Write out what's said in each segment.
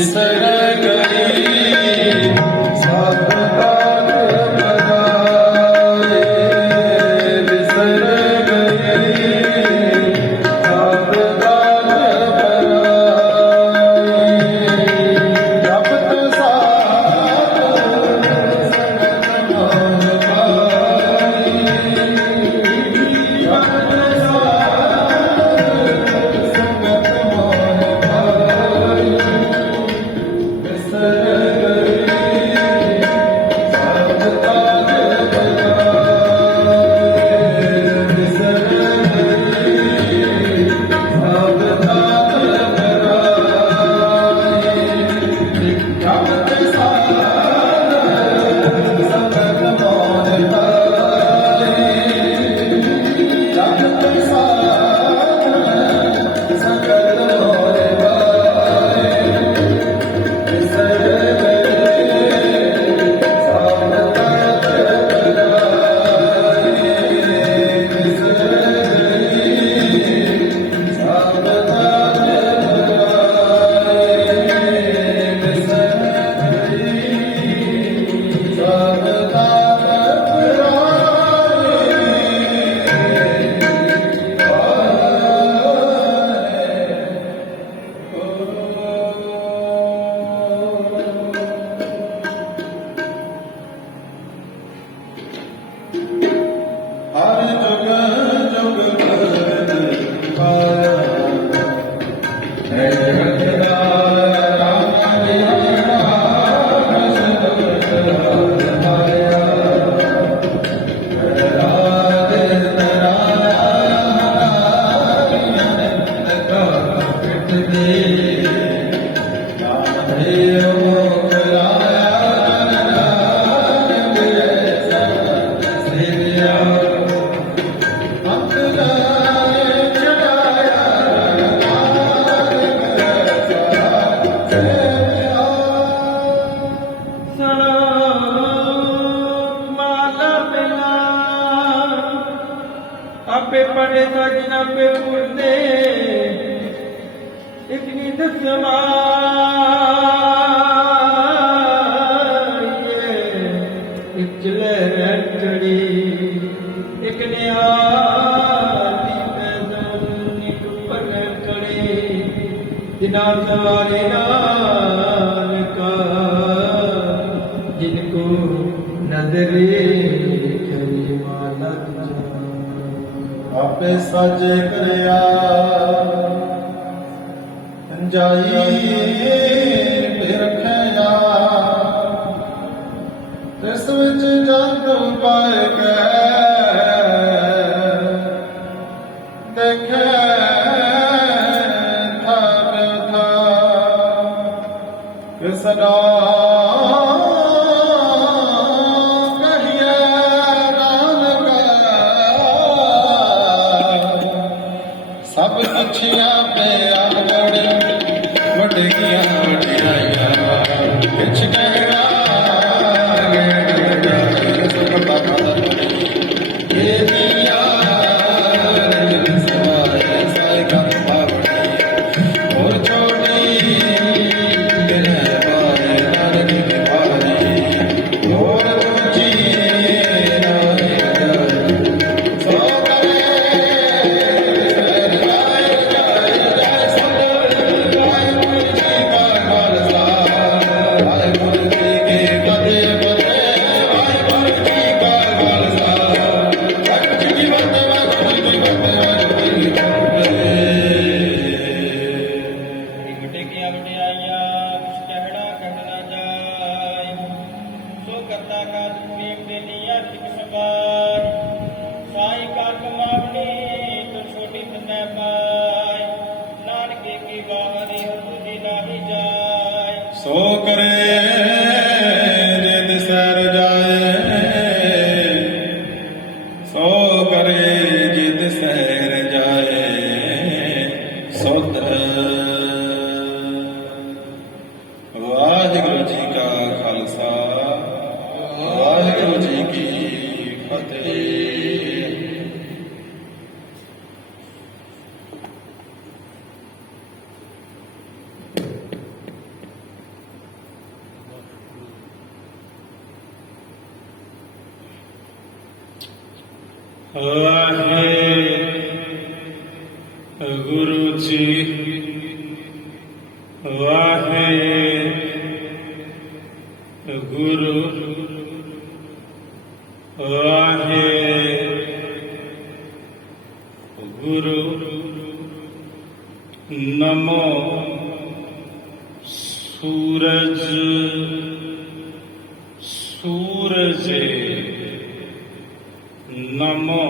बिसर गई सब बात बताए, बिसर गई सब बात बताए। जब तो साथ संगत मौन पाई, जब तो साथ संगत मौन पाई, बिसर आपे पढ़े साजिन आपे पूरदे इतनी दसमाए इचले चढ़ी एक ने आती पैदनी ऊपर खड़े जिना सवारे नाल का जिनको नजरे खरी माला आपे साजे करिया जाई रखिया, तिस विच जंत पाए गए देखे थर थर किसदा सब पुछिया पे आगड़ी वटिया वटिया किछ कहना सुख बाबा ये दिया सवाए साई का बावड़ी और छोटी दिन पाए नारनी के पानी और दूजी सो करे जिद सर जाए, सो करे जिद सर जाए सुध। वाहिगुरु जी का खालसा, वाहिगुरु जी की फतेह। ਵਾਹਿਗੁਰੂ ਜੀ ਵਾਹਿਗੁਰੂ ਵਾਹਿਗੁਰੂ ਨਮੋ ਸੂਰਜ ਸੂਰਜੇ ਨਮੋ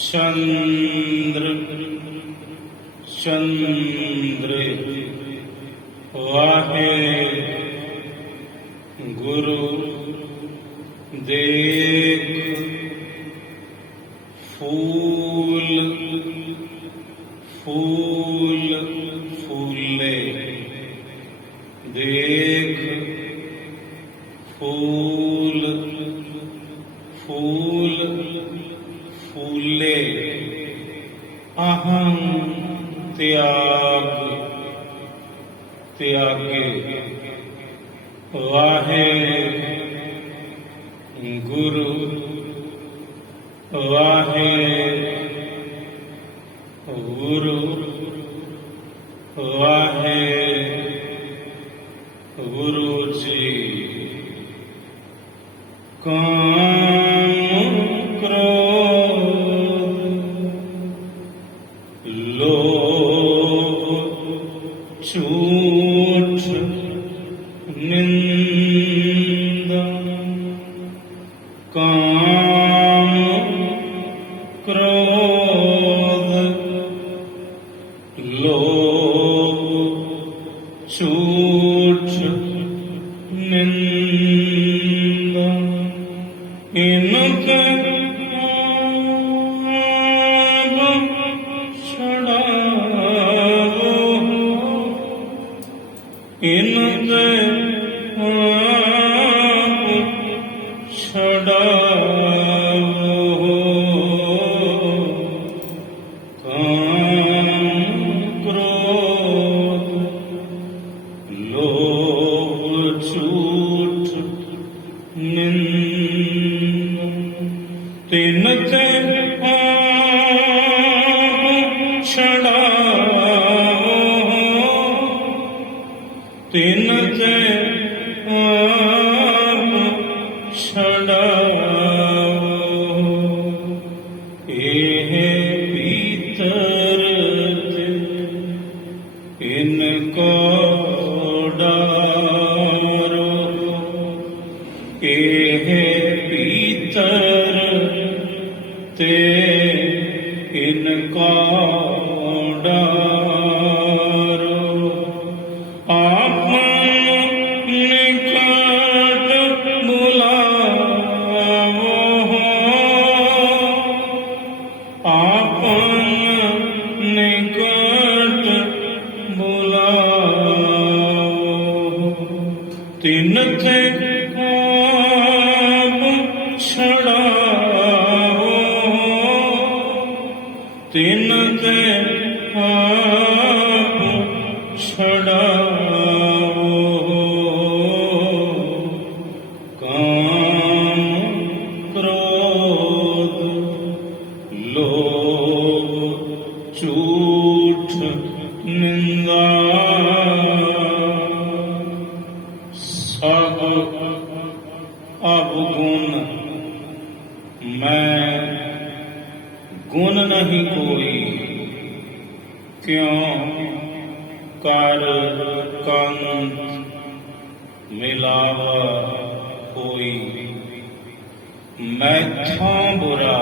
ਚੰਦਰ ਚੰਦਰੇ ਵਾਹਿਗੁਰੂ ਦੇਖ ਫੂਲ ਫੂਲ ਫੂਲੇ ਦੇਖ ਫੂਲ ਫੂਲ ਫੂਲੇ ਅਹੰ ਤਿਆਗ ਤਿਆਗੇ ਵਾਹਿਗੁਰੂ ਵਾਹਿਗੁਰੂ ਵਾਹਿਗੁਰੂ ਜੀ ਕਾਮ ਕ੍ਰੋਧ ਲੋਭ ਝੂਠ ਨਿੰਦਾ ਕਾਮ ਕ੍ਰੋਧ ਲੋਭ ਝੂਠ ਨਿੰਦਾ ਇਨਕੇ ਛੜਾਵੋ ਇਨਕੇ ਛੜਾਵੋ ਕਾਮ ਕ੍ਰੋਧ ਲੋਭ ਝੂਠ ਨਿੰਦਾ ਤਿਨ ਤੇ ਛੜਾਵੋ ਤਿਨ ਤੇ ਛੜਾਵੋ ਇਹ ਭੀਤਰ ਇਨ ਕੋ ਡਾਰੋ ਇਹ ਭੀਤਰ ਤੇ ਇਨ ਕੋ ਡਾਰੋ ਆਪਨ ਨਿਕਟ ਬੁਲਾਵੋ ਆਪਨ ਨਿਕਟ ਬੁਲਾਵੋ ਤਿਨ ਤੇ ਆਪ ਛੜਾਵੋ ਤਿਨ ਤੇ ਆਪ ਛੜਾਵੋ ਕਾਮ ਕ੍ਰੋਧ ਲੋਭ ਝੂਠ ਨਿੰਦਾ ਸਭ ਅਵਗੁਣ ਮੈਂ ਗੁਣ ਨਹੀਂ ਕੋਈ ਕਿਉਂ ਕਰ ਕੰਤ ਮਿਲਾਵਾ ਹੋਈ ਮੈਥੋਂ ਬੁਰਾ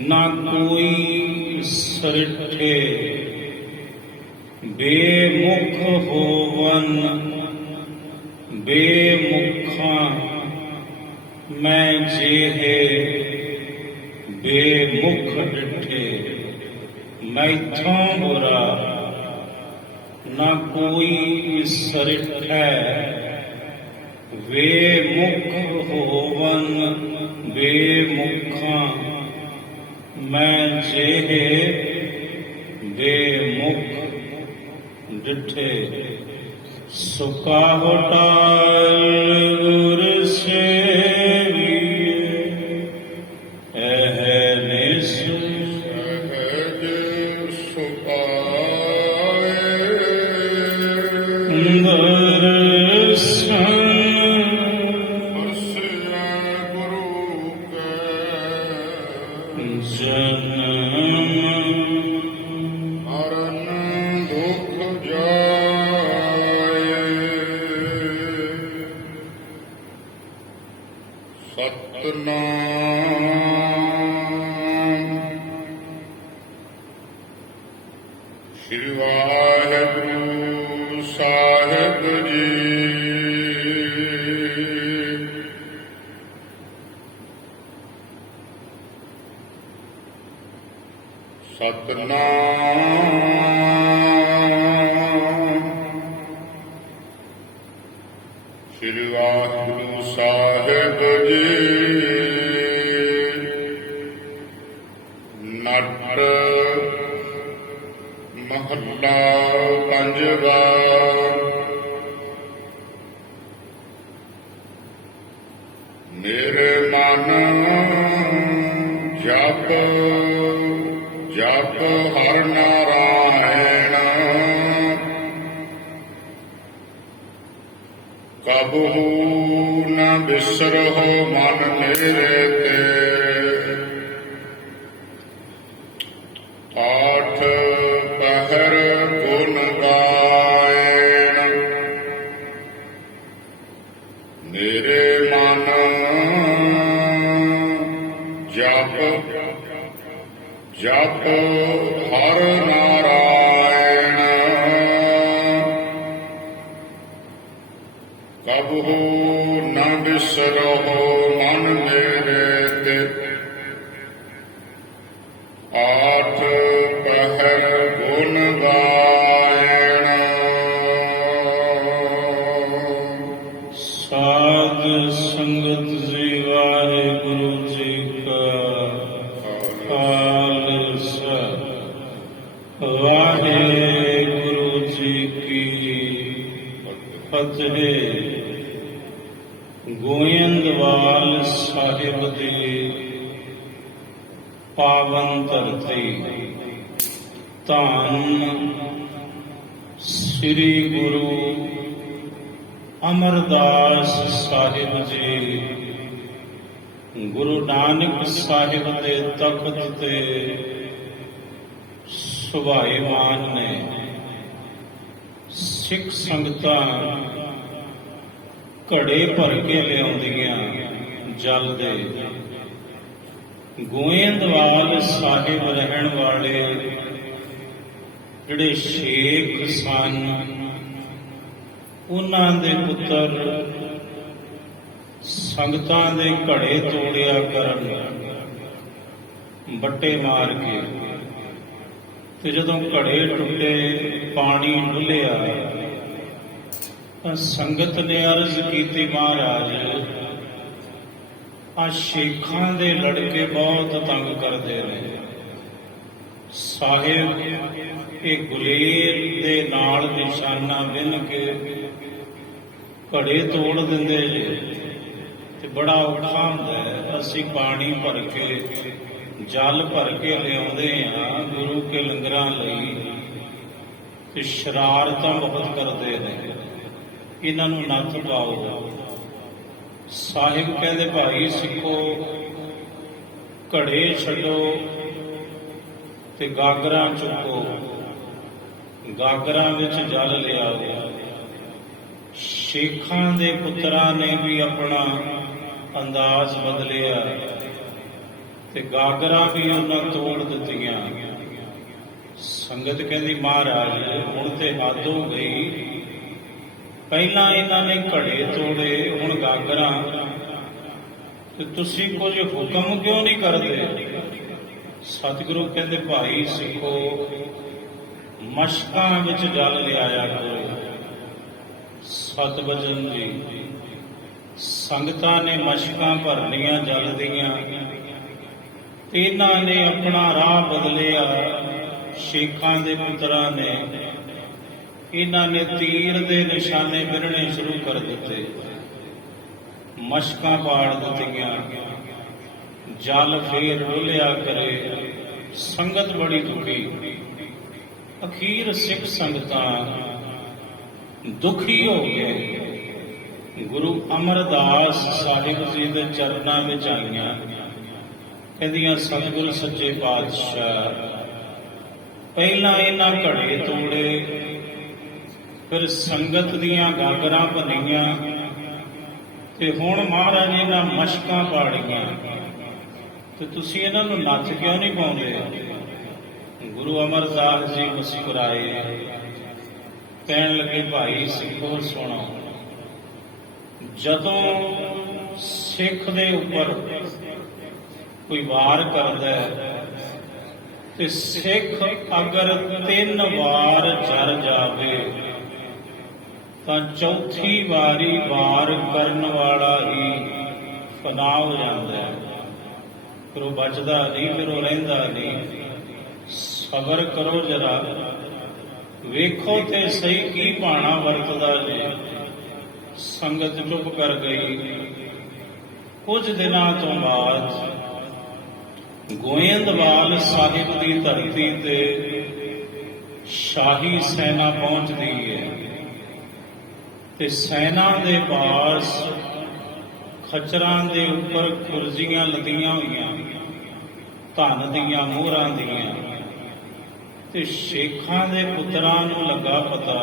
ਨਾ ਕੋਈ ਸਰਿਠੇ ਬੇਮੁਖ ਹੋਵਨ ਬੇਮੁਖਾਂ ਮੈਂ ਜਿਹੇ ਬੇਮੁਖ ਡਿਠੇ ਮੈਥੋਂ ਬੁਰਾ ਨਾ ਕੋਈ ਸਰਿਠੈ ਵੇ ਮੁਖ ਹੋਵਨ ਬੇਮੁਖਾਂ ਮੈਂ ਜਿਹੇ ਬੇਮੁਖ ਡਿਠੇ ਸੁਕਾਹਟਾਲ ਗੁਰ ਸੇਵੀਏ ਦਰਸ਼ਨ ਪਰਸਿਆ ਗੁਰੂ ਕੈ ਜਨਮ ਹਰਨ ਦੁਖ ਜਾਏ ਸਤਨਾਮ ਸ਼੍ਰੀ ਵਾਹਿਗੁਰੂ ਸਾਹਿਬ ਜੀ ਸਤਨਾਮ ਸ਼੍ਰੀ ਵਾਹਿਗੁਰੂ ਸਾਹਿਬ ਜੀ ਨਟ ਮਹੱਲਾ ਪੰਜਵਾ ਮੇਰੇ ਮਨ ਜਪ ਜਪ ਹਰ ਨਾਰਾਇਣ ਕਬਹੂ ਨ ਬਿਸਰਹੁ ਮਨ ਮੇਰੇ ਤੇ ਆਠ ਪਹਿਰ ਗੁਣ ਗਾਇਣ ਮੇਰੇ ਮਨ ਜਪ ਜਪ ਹਰ ਨਾਰਾਇਣ ਕਬਹੂ ਨ ਬਿਸਰਹੁ ਮਨ ਮੇਰੇ ਤੇ ਆਠ ਪਹਿਰ ਗੁਣ ਗਾਇਣ ਸਾਧ ਸੰਗਤ ਜੀ ਵਾਹਿਗੁਰੂ ਜੀ ਕਾ ਖਾਲਸਾ ਵਾਹਿਗੁਰੂ ਜੀ ਕੀ ਫਤਿਹ। ਗੋਇੰਦਵਾਲ ਸਾਹਿਬ ਦੀ ਪਾਵਨ ਧਰਤੀ ਧੰਨ ਸ੍ਰੀ ਗੁਰੂ ਅਮਰਦਾਸ ਸਾਹਿਬ ਜੀ ਗੁਰੂ ਨਾਨਕ ਸਾਹਿਬ ਦੇ ਤਖਤ ਤੇ ਸੁਭਾਏਮਾਨ ਨੇ। ਸਿੱਖ ਸੰਗਤਾਂ ਘੜੇ ਭਰ ਕੇ ਲਿਆਉਂਦੀਆਂ ਜਲ ਦੇ। ਗੋਇੰਦਵਾਲ ਸਾਹਿਬ ਰਹਿਣ ਵਾਲੇ ਜਿਹੜੇ ਸ਼ੇਖ ਸਨ, ਉਹਨਾਂ ਦੇ ਪੁੱਤਰ ਸੰਗਤਾਂ ਦੇ ਘੜੇ ਤੋੜਿਆ ਕਰਨ ਬੱਟੇ ਮਾਰ ਕੇ। ਤੇ ਜਦੋਂ ਘੜੇ ਟੁੱਟੇ, ਪਾਣੀ ਡੁੱਲਿਆ, ਤਾਂ ਸੰਗਤ ਨੇ ਅਰਜ਼ ਕੀਤੀ, ਮਹਾਰਾਜ ਆ ਸ਼ੇਖਾਂ ਦੇ ਲੜਕੇ ਬਹੁਤ ਤੰਗ ਕਰਦੇ ਨੇ। ਸਾਹਿਬ ਇਹ ਗੁਲੇਰ ਦੇ ਨਾਲ ਨਿਸ਼ਾਨਾ ਬਿੰਨ ਕੇ ਘੜੇ ਤੋੜ ਦਿੰਦੇ ਜੇ, ਤੇ ਬੜਾ ਔਖਾ ਹੁੰਦਾ ਹੈ। ਅਸੀਂ ਪਾਣੀ ਭਰ ਕੇ, ਜਲ ਭਰ ਕੇ ਲਿਆਉਂਦੇ ਹਾਂ ਗੁਰੂ ਕੇ ਲੰਗਰਾਂ ਲਈ, ਤੇ ਸ਼ਰਾਰਤਾਂ ਬਹੁਤ ਕਰਦੇ ਨੇ। ਇਹਨਾਂ ਨੂੰ ਨੱਥ ਪਾਓ। ਸਾਹਿਬ ਕਹਿੰਦੇ, ਭਾਈ ਸਿੱਖੋ, ਘੜੇ ਛੱਡੋ ਤੇ ਗਾਗਰਾਂ ਚੁੱਕੋ, ਗਾਗਰਾਂ ਵਿੱਚ ਜਲ ਲਿਆਓ। ਸ਼ੇਖਾਂ ਦੇ ਪੁੱਤਰਾਂ ਨੇ ਵੀ ਆਪਣਾ ਅੰਦਾਜ਼ ਬਦਲਿਆ ਤੇ ਗਾਗਰਾਂ ਵੀ ਉਹਨਾਂ ਤੋੜ ਦਿੱਤੀਆਂ। ਸੰਗਤ ਕਹਿੰਦੀ, ਮਹਾਰਾਜ ਹੁਣ ਤੇ ਹੱਦ ਹੋ ਗਈ, ਪਹਿਲਾਂ ਇਹਨਾਂ ਨੇ ਘੜੇ ਤੋੜੇ, ਹੁਣ ਗਾਗਰਾਂ, ਤੇ ਤੁਸੀਂ ਕੁਝ ਹੁਕਮ ਕਿਉਂ ਨਹੀਂ ਕਰਦੇ? ਸਤਿਗੁਰੂ ਕਹਿੰਦੇ, ਭਾਈ ਸਿੱਖੋ, ਮਸ਼ਕਾਂ ਵਿੱਚ ਜਲ ਲਿਆਇਆ ਕਰੋ। ਸਤਿਵਚਨ ਜੀ, ਸੰਗਤਾਂ ਨੇ ਮਸ਼ਕਾਂ ਭਰਨੀਆਂ ਜਲ ਦੀਆਂ, ਇਹਨਾਂ ਨੇ ਆਪਣਾ ਰਾਹ ਬਦਲਿਆ। ਸ਼ੇਖਾਂ ਦੇ ਪੁੱਤਰਾਂ ਨੇ, ਇਹਨਾਂ ਨੇ ਤੀਰ ਦੇ ਨਿਸ਼ਾਨੇ ਬਿਨਣੇ ਸ਼ੁਰੂ ਕਰ ਦਿੱਤੇ, ਮਸ਼ਕਾਂ ਪਾੜ ਦਿੱਤੀਆਂ, ਜਲ ਫੇਰ ਡੁੱਲਿਆ ਕਰੇ। ਸੰਗਤ ਬੜੀ ਦੁਖੀ। ਅਖੀਰ ਸਿੱਖ ਸੰਗਤਾਂ ਦੁਖੀ ਹੋ ਗਏ। ਗੁਰੂ ਅਮਰਦਾਸ ਸਾਹਿਬ ਜੀ ਦੇ ਚਰਨਾਂ ਵਿੱਚ ਆਈਆਂ, ਕਹਿੰਦੀਆਂ ਸਤਿਗੁਰ ਸੱਚੇ ਪਾਤਸ਼ਾਹ, ਪਹਿਲਾਂ ਇਹਨਾਂ ਘੜੇ ਤੋੜੇ, ਫਿਰ ਸੰਗਤ ਦੀਆਂ ਗਾਗਰਾਂ ਭੰਨੀਆਂ, ਤੇ ਹੁਣ ਮਹਾਰਾਜ ਇਹਨਾਂ ਮਸ਼ਕਾਂ ਪਾੜੀਆਂ, ਤੇ ਤੁਸੀਂ ਇਹਨਾਂ ਨੂੰ ਨੱਚ ਕਿਉਂ ਨਹੀਂ ਪਾਉਂਦੇ? ਗੁਰੂ ਅਮਰਦਾਸ ਜੀ ਮੁਸਕਰਾਏ, ਕਹਿਣ ਲੱਗੇ, ਭਾਈ ਸਿੱਖੋ ਸੁਣੋ, ਜਦੋਂ ਸਿੱਖ ਦੇ ਉੱਪਰ ਕੋਈ ਵਾਰ ਕਰਦਾ ਹੈ ਤੇ ਸਿੱਖ ਅਗਰ 3 ਵਾਰ ਜਰ ਜਾਵੇ ਤਾਂ ਚੌਥੀ ਵਾਰੀ ਵਾਰ ਕਰਨ ਵਾਲਾ ਹੀ ਫਨਾ ਹੋ ਜਾਂਦਾ ਹੈ, ਫਿਰ ਉਹ ਬਚਦਾ ਨਹੀਂ, ਫਿਰ ਉਹ ਰਹਿੰਦਾ ਨਹੀਂ। ਸਬਰ ਕਰੋ ਜਰਾ, ਵੇਖੋ ਤੇ ਸਹੀ ਕੀ ਭਾਣਾ ਵਰਤਦਾ ਜੀ। ਸੰਗਤ ਚੁੱਪ ਕਰ ਗਈ। ਕੁਝ ਦਿਨਾਂ ਤੋਂ ਬਾਅਦ ਗੋਇੰਦਵਾਲ ਸਾਹਿਬ ਦੀ ਧਰਤੀ ਤੇ ਸ਼ਾਹੀ ਸੈਨਾ ਪਹੁੰਚਦੀ ਹੈ, ਤੇ ਸੈਨਾ ਦੇ ਪਾਸ ਖੱਚਰਾਂ ਦੇ ਉੱਪਰ ਕੁਰਸੀਆਂ ਲੱਦੀਆਂ ਹੋਈਆਂ, ਧਨ ਦੀਆਂ ਮੋਹਰਾਂ ਦੀਆਂ, ਤੇ ਸ਼ੇਖਾਂ ਦੇ ਪੁੱਤਰਾਂ ਨੂੰ ਲੱਗਾ ਪਤਾ।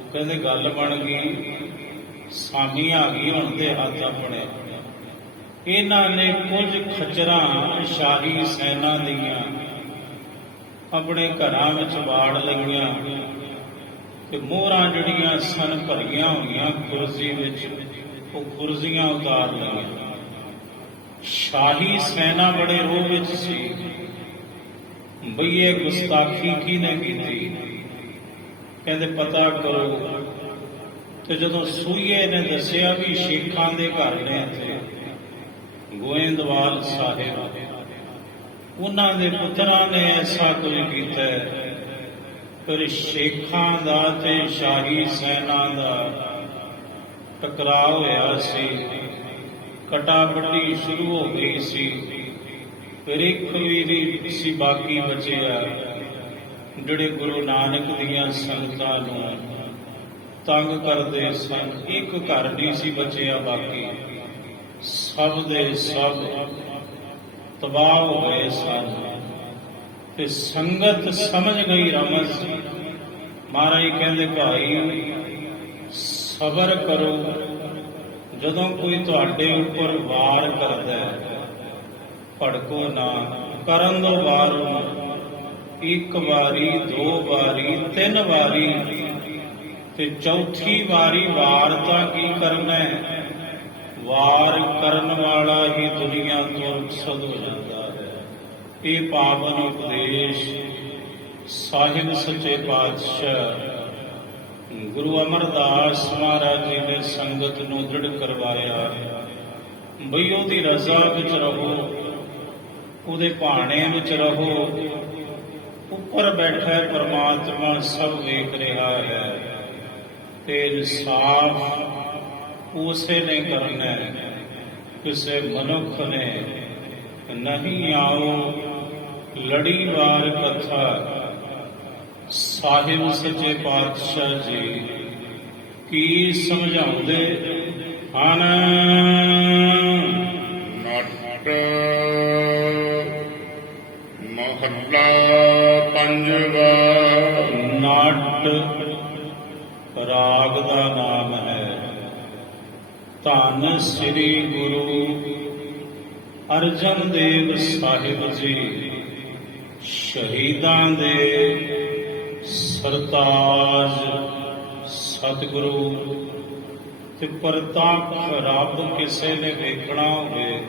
ਉਹ ਕਹਿੰਦੇ ਗੱਲ ਬਣ ਗਈ, ਸਾਮੀ ਆ ਗਈ ਹੁਣ ਤੇ ਹੱਥ ਆਪਣੇ। ਇਹਨਾਂ ਨੇ ਕੁਝ ਖੱਚਰਾਂ ਸ਼ਾਹੀ ਸੈਨਾ ਦੀਆਂ ਆਪਣੇ ਘਰਾਂ ਵਿੱਚ ਵਾੜ ਲਈਆਂ, ਤੇ ਮੋਹਰਾਂ ਜਿਹੜੀਆਂ ਸਨ ਭਰੀਆਂ ਹੋਈਆਂ ਕੁਰਸੀ ਵਿੱਚ, ਉਹ ਕੁਰਸੀਆਂ ਉਤਾਰ ਲਈਆਂ। ਸ਼ਾਹੀ ਸੈਨਾ ਬੜੇ ਰੋਹ ਵਿੱਚ ਸੀ, ਬਈ ਇਹ ਗੁਸਤਾਖੀ ਕਿਹਨੇ ਕੀਤੀ? ਕਹਿੰਦੇ ਪਤਾ ਕਰੋ। ਤੇ ਜਦੋਂ ਸੂਈਏ ਨੇ ਦੱਸਿਆ ਵੀ ਸ਼ੇਖਾਂ ਦੇ ਘਰ ਨੇ ਇੱਥੇ ਗੋਇੰਦਵਾਲ ਸਾਹਿਬ, ਉਹਨਾਂ ਦੇ ਪੁੱਤਰਾਂ ਨੇ ਐਸਾ ਕੁਝ ਕੀਤਾ, ਫਿਰ ਸ਼ੇਖਾਂ ਦਾ ਤੇ ਸ਼ਾਹੀ ਸੈਨਾ ਦਾ ਟਕਰਾਅ ਹੋਇਆ ਸੀ, ਕਟਾ-ਕਟੀ ਸ਼ੁਰੂ ਹੋ ਗਈ ਸੀ। ਫਿਰ ਇੱਕ ਵੀ ਨਹੀਂ ਸੀ ਬਾਕੀ ਬਚਿਆ ਜਿਹੜੇ ਗੁਰੂ ਨਾਨਕ ਦੀਆਂ ਸੰਗਤਾਂ ਨੂੰ ਤੰਗ ਕਰਦੇ ਸਨ। ਇੱਕ ਘਰ ਨਹੀਂ ਸੀ ਬਚਿਆ ਬਾਕੀ, ਸਭ ਦੇ ਸਭ ਤਬਾਹ ਹੋ ਗਏ ਸਨ। ਤੇ ਸੰਗਤ ਸਮਝ ਗਈ ਰਮਜ਼। ਮਹਾਰਾਜ ਕਹਿੰਦੇ, ਭਾਈ ਸਬਰ ਕਰੋ, ਜਦੋਂ ਕੋਈ ਤੁਹਾਡੇ ਉੱਪਰ ਵਾਰ ਕਰਦਾ ਭੜਕੋ ਨਾ, ਕਰਨ ਦੋ ਵਾਰ ਨੂੰ, 1 ਵਾਰੀ 2 ਵਾਰੀ 3 ਵਾਰੀ, ਤੇ ਚੌਥੀ ਵਾਰੀ ਵਾਰ ਤਾਂ ਕੀ ਕਰਨਾ ਹੈ, ਵਾਰ ਕਰਨ ਵਾਲਾ ਹੀ ਦੁਨੀਆ ਤੋਂ ਰੁਖਸਤ ਹੋ ਜਾਂਦਾ ਹੈ। ਇਹ ਪਾਵਨ ਉਪਦੇਸ਼ ਸਾਹਿਬ ਸੱਚੇ ਪਾਤਸ਼ਾਹ ਗੁਰੂ ਅਮਰਦਾਸ ਮਹਾਰਾਜ ਜੀ ਨੇ ਸੰਗਤ ਨੂੰ ਦ੍ਰਿੜ ਕਰਵਾਇਆ, ਬਈ ਉਹਦੀ ਰਜ਼ਾ ਵਿੱਚ ਰਹੋ, ਉਹਦੇ ਭਾਣੇ ਵਿੱਚ ਰਹੋ। ਉੱਪਰ ਬੈਠਾ ਪਰਮਾਤਮਾ ਸਭ ਵੇਖ ਰਿਹਾ ਹੈ, ਤੇ ਇਨਸਾਫ ਉਸੇ ਨੇ ਕਰਨਾ ਹੈ, ਕਿਸੇ ਮਨੁੱਖ ਨੇ ਨਹੀਂ। ਆਓ ਲੜੀਵਾਰ ਕਥਾ ਸਾਹਿਬ ਸੱਚੇ ਪਾਤਸ਼ਾਹ ਜੀ ਕੀ ਸਮਝਾਉਂਦੇ ਹਨ। ਨਟ ਮਹੱਲਾ ਪੰਜਵਾ। ਨਾਟ ਰਾਗ ਦਾ ਨਾਮ ਹੈ। ਧੰਨ ਸ੍ਰੀ ਗੁਰੂ ਅਰਜਨ ਦੇਵ ਸਾਹਿਬ ਜੀ ਸ਼ਹੀਦਾਂ ਦੇ ਸਰਤਾਜ ਸਤਿਗੁਰੂ ਤੇ ਪ੍ਰਤਾਪ ਰੱਬ ਕਿਸੇ ਨੇ ਵੇਖਣਾ ਹੋਵੇ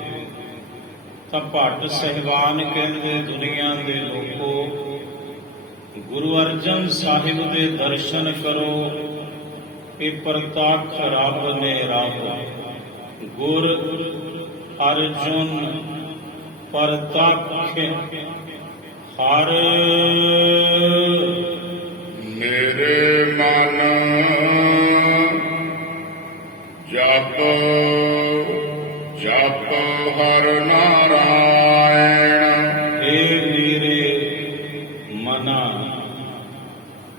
ਤਾਂ ਭੱਟ ਸਹਿਬਾਨ ਕਹਿੰਦੇ, ਦੁਨੀਆ ਦੇ ਲੋਕੋ ਗੁਰੂ ਅਰਜਨ ਸਾਹਿਬ ਦੇ ਦਰਸ਼ਨ ਕਰੋ। ਇਹ ਪ੍ਰਤਾਪ ਰੱਬ ਨੇ, ਰੱਬ ਗੁਰ ਅਰਜੁਨ ਪ੍ਰਤਾਪ ਹਰ। ਮੇਰੇ ਮਨ ਜਪ ਜਪ ਹਰ ਨਾਰਾਇਣ। ਇਹ ਮੇਰੇ ਮਨਾ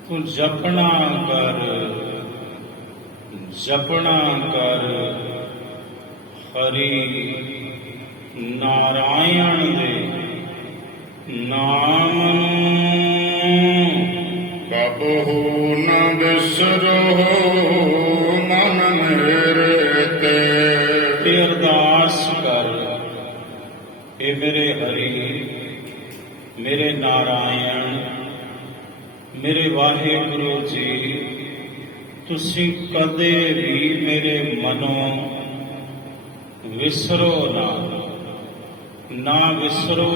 ਤੂੰ ਜਪਣਾ ਕਰ, ਜਪਣਾ ਕਰ ਹਰੀ ਨਾਰਾਇਣ ਦੇ ਨਾਮ ਨੂੰ। ਕਬਹੂ ਨ ਬਿਸਰੋ ਮਨ ਮੇਰੇ ਤੇ। ਇਹ ਅਰਦਾਸ ਕਰ, ਇਹ ਮੇਰੇ ਹਰੀ, ਮੇਰੇ ਨਾਰਾਇਣ, ਮੇਰੇ ਵਾਹਿਗੁਰੂ ਜੀ, ਤੁਸੀਂ ਕਦੇ ਵੀ ਮੇਰੇ ਮਨੋਂ ਵਿਸਰੋ ਨਾ, ਨਾ ਵਿਸਰੋ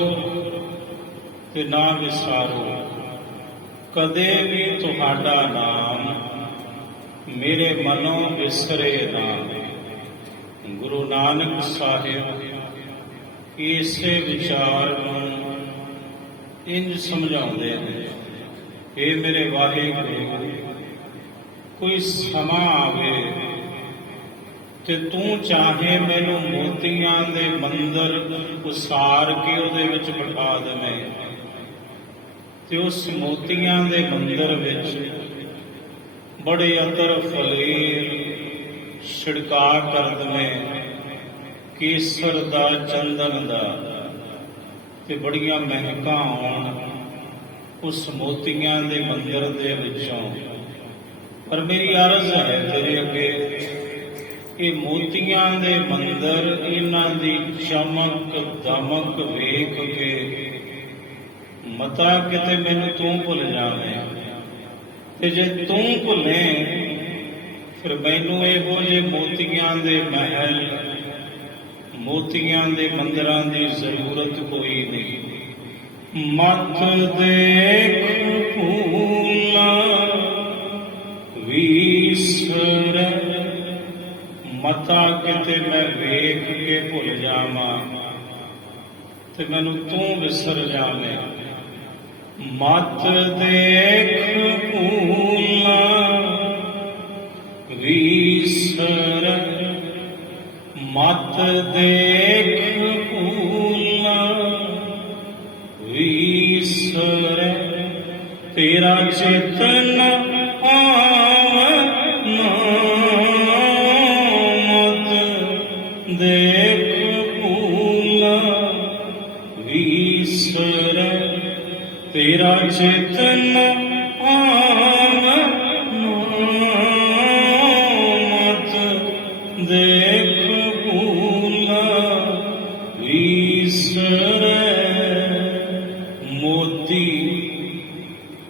ਤੇ ਨਾ ਵਿਸਾਰੋ। ਕਦੇ ਵੀ ਤੁਹਾਡਾ ਨਾਮ ਮੇਰੇ ਮਨੋਂ ਵਿਸਰੇ ਨਾ। ਗੁਰੂ ਨਾਨਕ ਸਾਹਿਬ ਇਸੇ ਵਿਚਾਰ ਨੂੰ ਇੰਜ ਸਮਝਾਉਂਦੇ ਨੇ, ਇਹ ਮੇਰੇ ਵਾਹਿਗੁਰੂ, ਕੋਈ ਸਮਾਂ ਆਵੇ ਤੇ ਤੂੰ ਚਾਹੇ ਮੈਨੂੰ ਮੋਤੀਆਂ ਦੇ ਮੰਦਰ ਉਸਾਰ ਕੇ ਉਹਦੇ ਵਿੱਚ ਬਿਠਾ ਦੇਵੇਂ ਤੇ ਉਸ ਮੋਤੀਆਂ ਦੇ ਮੰਦਰ ਵਿੱਚ ਬੜੇ ਅਤਰ ਫਲੇਰ ਛਿੜਕਾ ਕਰ ਦੇਵੇਂ, ਕੇਸਰ ਦਾ, ਚੰਦਨ ਦਾ, ਤੇ ਬੜੀਆਂ ਮਹਿਕਾਂ ਆਉਣ ਉਸ ਮੋਤੀਆਂ ਦੇ ਮੰਦਰ ਦੇ ਵਿੱਚੋਂ। ਪਰ ਮੇਰੀ ਅਰਜ਼ ਹੈ ਤੇਰੇ ਅੱਗੇ, ਇਹ ਮੋਤੀਆਂ ਦੇ ਮੰਦਰ, ਇਹਨਾਂ ਦੀ ਚਮਕ ਦਮਕ ਵੇਖ ਕੇ ਮਤਾ ਕਿਤੇ ਮੈਨੂੰ ਤੂੰ ਭੁੱਲ ਜਾਵੇਂ, ਤੇ ਜੇ ਤੂੰ ਭੁੱਲੇ ਫਿਰ ਮੈਨੂੰ ਇਹੋ ਜਿਹੇ ਮੋਤੀਆਂ ਦੇ ਮਹਿਲ, ਮੋਤੀਆਂ ਦੇ ਮੰਦਿਰਾਂ ਦੀ ਜ਼ਰੂਰਤ ਕੋਈ ਨਹੀਂ। ਮਤ ਦੇਖ ਭੂਲਾ ਵੀਸਰ, ਮਤਾ ਕਿਤੇ ਮੈਂ ਵੇਖ ਕੇ ਭੁੱਲ ਜਾਵਾਂ ਤੇ ਮੈਨੂੰ ਤੂੰ ਵਿਸਰ ਜਾਵੇਂ। ਮਤ ਦੇਖ ਭੂਲਾ ਵੀਸਰ, ਮਤ ਦੇਖ ਭੂਲਾ ਵੀਸਰ, ਤੇਰਾ ਚੇਤਨ ਆਵੈ ਨਾ। ਮਤ ਦੇਖ ਭੂਲਾ ਵੀਸਰ, ਤੇਰਾ ਚੇਤਨ ਆਵੈ ਨਾ। ਮਤ ਦੇਖ ਭੂਲਾ ਵੀਸਰ, ਮੋਤੀ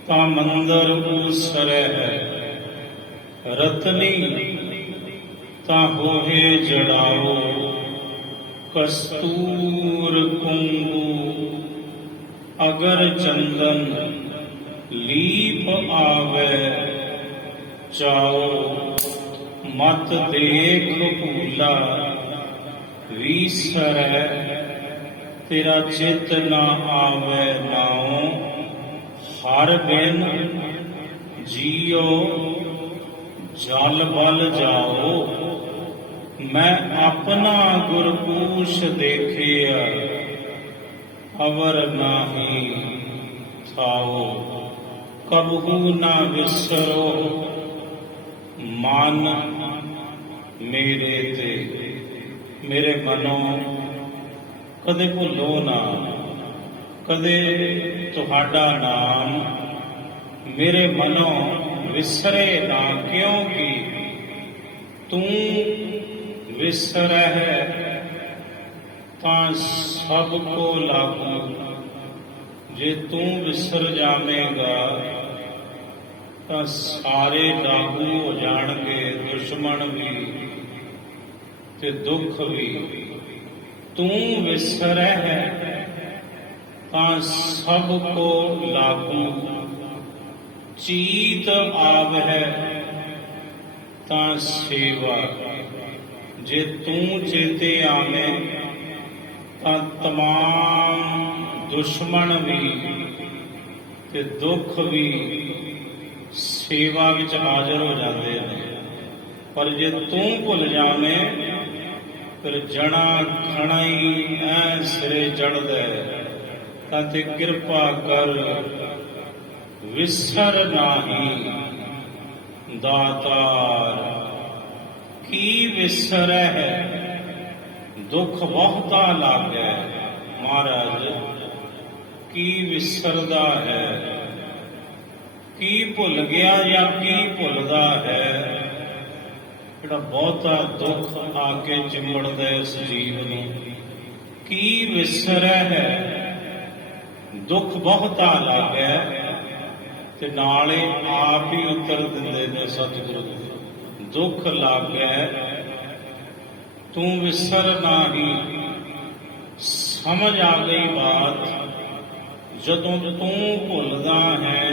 ਤਾਂ ਮੰਦਰ ਉਸਰੈ ਹੈ, ਰਤਨੀ ਤਾਂ ਹੋਏ ਜੜਾਓ। ਕਸਤੂਰ ਕੁੰਗੂ ਅਗਰ ਚੰਦਨ ਲੀਪ ਆਵੇ ਚਾਓ। ਮਤ ਦੇਖ ਭੂਲਾ ਵੀਸਰੈ, ਤੇਰਾ ਚਿਤ ਨਾ ਆਵੇ ਨਾਉ। ਹਰ ਬਿਨ ਜੀਓ ਜਲ ਬਲ ਜਾਓ। ਮੈਂ ਆਪਣਾ ਗੁਰਪੂਸ਼ ਦੇਖਿਆ, ਅਵਰ ਨਾਹੀ ਥਾਓ। ਕਬਹੂ ਨਾ ਵਿਸਰੋ ਮਨ ਮੇਰੇ ਤੇ, ਮੇਰੇ ਮਨੋਂ ਕਦੇ ਭੁੱਲੋ ਨਾ। ਕਦੇ ਤੁਹਾਡਾ ਨਾਮ ਮੇਰੇ ਮਨੋਂ ਵਿਸਰੇ ਨਾ, ਕਿਉਂਕਿ ਤੂੰ ਵਿਸਰੈ ਹੈ ਤਾਂ ਸਭ ਕੋ ਲਾਗੂ। ਜੇ ਤੂੰ ਵਿਸਰ ਜਾਵੇਂਗਾ ਤਾਂ ਸਾਰੇ ਲਾਗੂ ਹੋ ਜਾਣਗੇ, ਦੁਸ਼ਮਣ ਵੀ ਤੇ ਦੁੱਖ ਵੀ। ਤੂੰ ਵਿਸਰੈ ਹੈ ਤਾਂ ਸਭ ਕੋ ਲਾਗੂ। ਚੀਤ ਆਵਹਿ ਤਾਂ ਸੇਵਾ, ਜੇ ਤੂੰ ਚੇਤੇ ਆਵੇਂ ਤਾਂ तमाम ਦੁਸ਼ਮਣ ਵੀ ਤੇ ਦੁੱਖ ਵੀ ਸੇਵਾ ਵਿੱਚ ਹਾਜ਼ਰ ਹੋ ਜਾਂਦੇ ਨੇ। ਪਰ ਜੇ ਤੂੰ ਭੁੱਲ ਜਾਵੇਂ ਫਿਰ ਜਣਾ ਖਣਾ ਹੀ ਐ ਸਿਰੇ ਚੜ੍ਹਦਾ, ਤਾਂ ਤੇ ਕਿਰਪਾ ਕਰ ਵਿਸਰ ਨਾਹੀ ਦਾਤਾਰ। ਕੀ ਵਿਸਰੈ ਦੁੱਖ ਬਹੁਤਾ ਲਾਗੈ। ਮਹਾਰਾਜ ਕੀ ਵਿਸਰਦਾ ਹੈ, ਕੀ ਭੁੱਲ ਗਿਆ ਜਾਂ ਕੀ ਭੁੱਲਦਾ ਹੈ, ਜਿਹੜਾ ਬਹੁਤਾ ਦੁੱਖ ਆ ਕੇ ਚਿੰਬੜਦਾ ਇਸ ਜੀਵ ਨੂੰ। ਕੀ ਵਿਸਰੈ ਹੈ, ਦੁੱਖ ਬਹੁਤਾ ਲਾਗੈ। ਤੇ ਨਾਲੇ ਆਪ ਹੀ ਉੱਤਰ ਦਿੰਦੇ ਨੇ ਸਤਿਗੁਰੂ, ਦੁੱਖ ਲਾਗੈ ਤੂੰ ਵਿਸਰ ਨਾਹੀ। ਸਮਝ ਆ ਗਈ ਬਾਤ, ਜਦੋਂ ਤੂੰ ਭੁੱਲਦਾ ਹੈ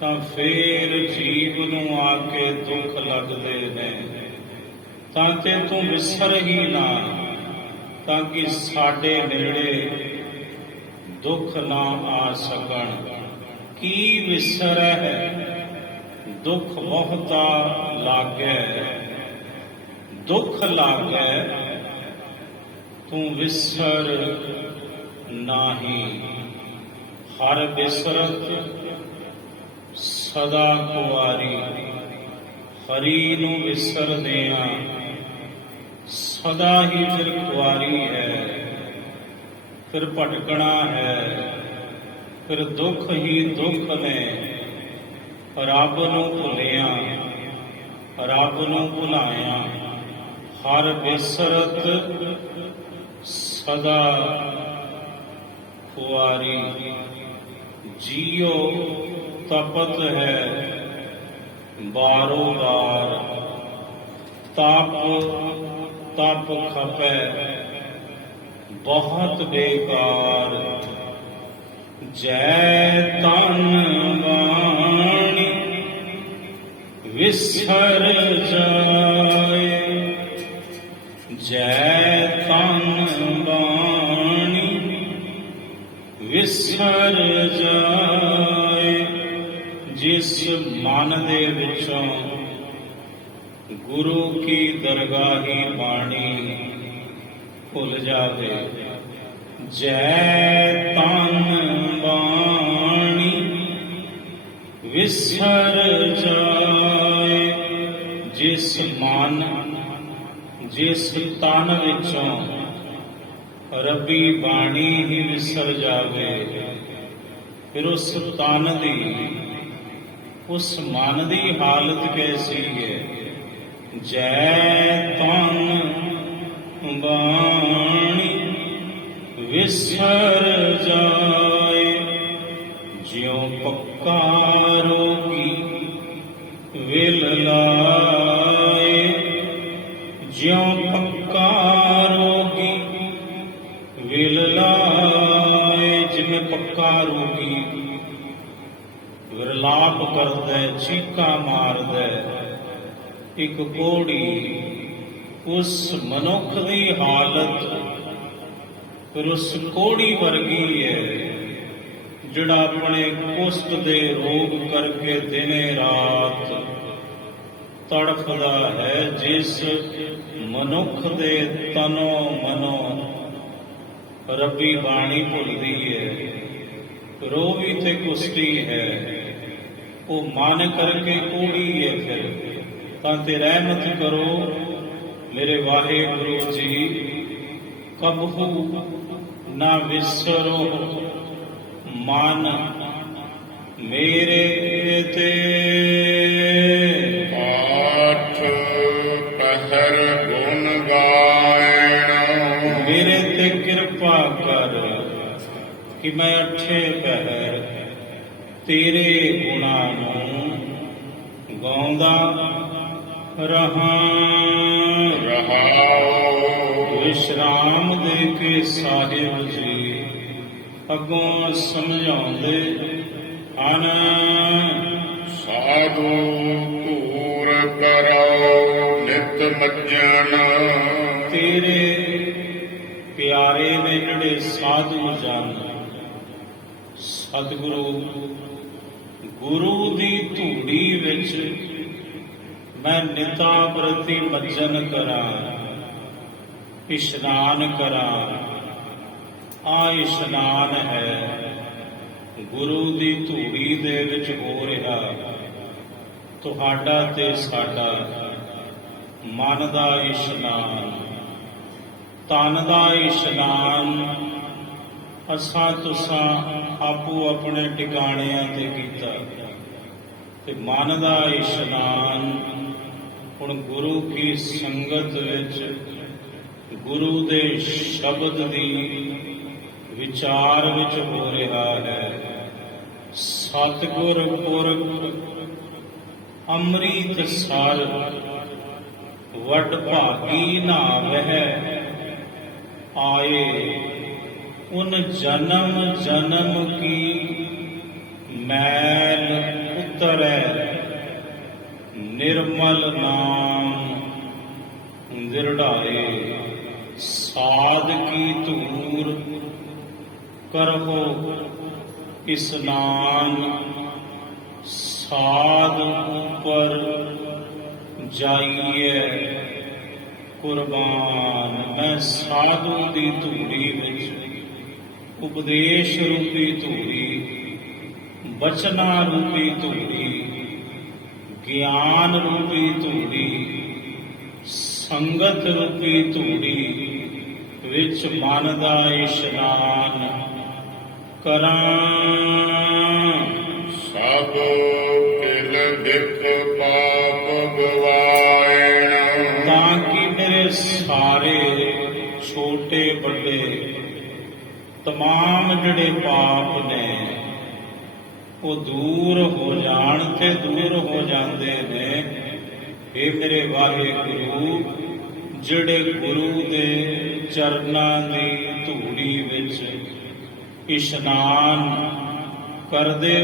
ਤਾਂ ਫੇਰ ਜੀਵ ਨੂੰ ਆ ਕੇ ਦੁੱਖ ਲੱਗਦੇ ਨੇ। ਤਾਂ ਤੇ ਤੂੰ ਵਿਸਰ ਹੀ ਨਾ, ਤਾਂ ਕਿ ਸਾਡੇ ਨੇੜੇ ਦੁੱਖ ਨਾ ਆ ਸਕਣ। ਕੀ ਵਿਸਰੈ ਦੁੱਖ ਬਹੁਤਾ ਲਾਗੈ। ਦੁੱਖ ਲਾਗੈ ਤੂੰ ਵਿਸਰ ਨਾਹੀ। ਹਰ ਬਿਸਰਤ ਸਦਾ ਕੁਆਰੀ। ਹਰੀ ਨੂੰ ਵਿਸਰਦਿਆਂ ਸਦਾ ਹੀ ਫਿਰ ਕੁਆਰੀ ਹੈ, ਫਿਰ ਭਟਕਣਾ ਹੈ, ਫਿਰ ਦੁੱਖ ਹੀ ਦੁੱਖ ਨੇ। ਰੱਬ ਨੂੰ ਭੁੱਲਿਆ, ਰੱਬ ਨੂੰ ਭੁਲਾਇਆ। ਹਰ ਬਿਸਰਤ ਸਦਾ ਕੁਆਰੀ। ਜੀਉ ਤਪਤ ਹੈ ਬਾਰੋ ਬਾਰ। ਤਪ ਤਪ ਖਪੈ ਬਹੁਤ ਬੇਕਾਰ। ਜੈ ਤਨ ਬਾਣੀ ਵਿਸਰ ਜਾਏ। ਜੈ ਤਨ ਬਾਣੀ ਵਿਸਰ ਜਾਏ। ਜਿਸ ਮਨ ਦੇ ਵਿੱਚੋਂ ਗੁਰੂ ਕੀ ਦਰਗਾਹੀ ਬਾਣੀ ਭੁੱਲ ਜਾਵੇ। ਜੈ ਤਨ ਬਾਣੀ ਵਿਸਰ ਜਾਏ। ਜਿਸ ਮਨ ਜਿਸ ਤਨ ਵਿੱਚੋਂ ਰੱਬੀ ਬਾਣੀ ਹੀ ਵਿਸਰ ਜਾਵੇ, ਫਿਰ ਉਸ ਤਨ ਦੀ, ਉਸ ਮਨ ਦੀ ਹਾਲਤ ਕੈਸੀ ਹੈ। ਜੈ ਤਨ ਬਾਣੀ ਵਿਸਰ ਜਾਏ। ਜਿਉ ਪੱਕਾ ਰੋਗੀ ਵਿਲ ਲਾਏ। ਜਿਉ ਪੱਕਾ ਰੋਗੀ ਵਿਲ ਲਾਏ। ਜਿਵੇਂ ਪੱਕਾ ਰੋਗੀ ਵਿਰਲਾਪ ਕਰਦਾ, ਚੀਕਾਂ ਮਾਰਦਾ, ਇੱਕ ਕੋੜੀ ਉਸ ਮਨੁੱਖ ਦੀ ਹਾਲਤ ਫਿਰ ਉਸ ਕੋੜੀ ਵਰਗੀ ਹੈ, ਜਿਹੜਾ ਆਪਣੇ ਕੁਸ਼ਟ ਦੇ ਰੋਗ ਕਰਕੇ ਦਿਨੇ ਰਾਤ ਤੜਫਦਾ ਹੈ। ਜਿਸ ਮਨੁੱਖ ਦੇ ਤਨੋ ਮਨੋ ਰੱਬੀ ਬਾਣੀ ਭੁੱਲਦੀ ਹੈ, ਰੋ ਵੀ ਤੇ ਕੁਸ਼ਟੀ ਹੈ, ਉਹ ਮਨ ਕਰਕੇ ਕੋੜੀ ਹੈ। ਫਿਰ ਤਾਂ ਤੇ ਰਹਿਮਤ ਕਰੋ ਮੇਰੇ ਵਾਹਿਗੁਰੂ ਜੀ, ਕਬਹੂ ਨਾ ਵਿਸਰੋ ਮਨ ਮੇਰੇ ਤੇ। ਪਾਠ ਪਹਿਰ ਗੁਣ ਗਾਇਣ। ਮੇਰੇ ਤੇ ਕਿਰਪਾ ਕਰ ਕਿ ਮੈਂ ਅੱਠੇ ਪਹਿਰ ਤੇਰੇ ਗੁਣਾਂ ਨੂੰ ਗਾਉਂਦਾ ਰਹਾਂ। ਵਿਸ਼ਰਾਮ ਦੇ ਕੇ ਸਾਹਿਬ ਜੀ ਅੱਗੋਂ ਸਮਝਾਉਂਦੇ ਹਨ। ਸਾਧੂ ਧੂਰ ਕਰੋ ਨਿਤ ਮੱਜਣ। ਤੇਰੇ ਪਿਆਰੇ ਨੇ ਜਿਹੜੇ ਸਾਧੂ ਜਨ, ਸਤਿਗੁਰੂ ਗੁਰੂ ਦੀ ਧੂੜੀ ਵਿੱਚ ਮੈਂ ਨਿਤਾ ਪ੍ਰਤੀ ਮੱਜਨ ਕਰਾਂ, ਇਸ਼ਨਾਨ ਕਰਾਂ। ਆ ਇਸ਼ਨਾਨ ਹੈ, ਗੁਰੂ ਦੀ ਧੂੜੀ ਦੇ ਵਿੱਚ ਹੋ ਰਿਹਾ ਤੁਹਾਡਾ ਤੇ ਸਾਡਾ ਮਨ ਦਾ ਇਸ਼ਨਾਨ, ਤਨ ਦਾ ਇਸ਼ਨਾਨ ਅਸਾਂ ਤੁਸਾਂ ਆਪੋ ਆਪਣੇ ਟਿਕਾਣਿਆਂ ਤੇ ਕੀਤਾ, ਤੇ ਮਨ ਦਾ ਇਸ਼ਨਾਨ ਹੁਣ ਗੁਰੂ ਕੀ ਸੰਗਤ ਵਿੱਚ ਗੁਰੂ ਦੇ ਸ਼ਬਦ ਦੀ ਵਿਚਾਰ ਵਿੱਚ ਹੋ ਰਿਹਾ ਹੈ। ਸਤਿਗੁਰ ਪੁਰਖ ਅੰਮ੍ਰਿਤ ਸਰ ਵਡ ਭਾਗੀ ਨਾ ਵਹਿ ਆਏ, ਉਨ ਜਨਮ ਜਨਮ ਕੀ ਮੈਲ ਉਤਰੈ, ਨਿਰਮਲ ਨਾਮ ਦਿਰੜਾਏ। ਸਾਧ ਕੀ ਧੂਰ ਕਰਹੁ ਇਸਨਾਨ, ਸਾਧ ਉੱਪਰ ਜਾਈਏ ਕੁਰਬਾਨ। ਮੈਂ ਸਾਧੂ ਦੀ ਧੂੜੀ ਵਿੱਚ ਉਪਦੇਸ਼ ਰੂਪੀ ਧੂੜੀ, ਬਚਨਾ ਰੂਪੀ ਧੂੜੀ, ਗਿਆਨ ਰੂਪੀ ਧੂੜੀ, ਸੰਗਤ ਰੂਪੀ ਧੂੜੀ ਵਿੱਚ ਮਨ ਦਾ ਇਸ਼ਨਾਨ ਕਰਾਂ। ਸਭ ਕਿਲ ਬਿਖ ਪਾਪ ਗਵਾਇਣ, ਤਾਂ ਕਿ ਮੇਰੇ ਸਾਰੇ ਛੋਟੇ ਵੱਡੇ ਤਮਾਮ ਜਿਹੜੇ ਪਾਪ ਨੇ ਉਹ ਦੂਰ ਹੋ ਜਾਣ, ਤੇ ਦੂਰ ਹੋ ਜਾਂਦੇ ਨੇ। ਇਹ ਮੇਰੇ ਵਾਹਿਗੁਰੂ, ਜਿਹੜੇ ਗੁਰੂ ਦੇ ਚਰਨਾਂ ਦੀ ਧੂੜੀ ਵਿੱਚ ਇਸ਼ਨਾਨ ਕਰਦੇ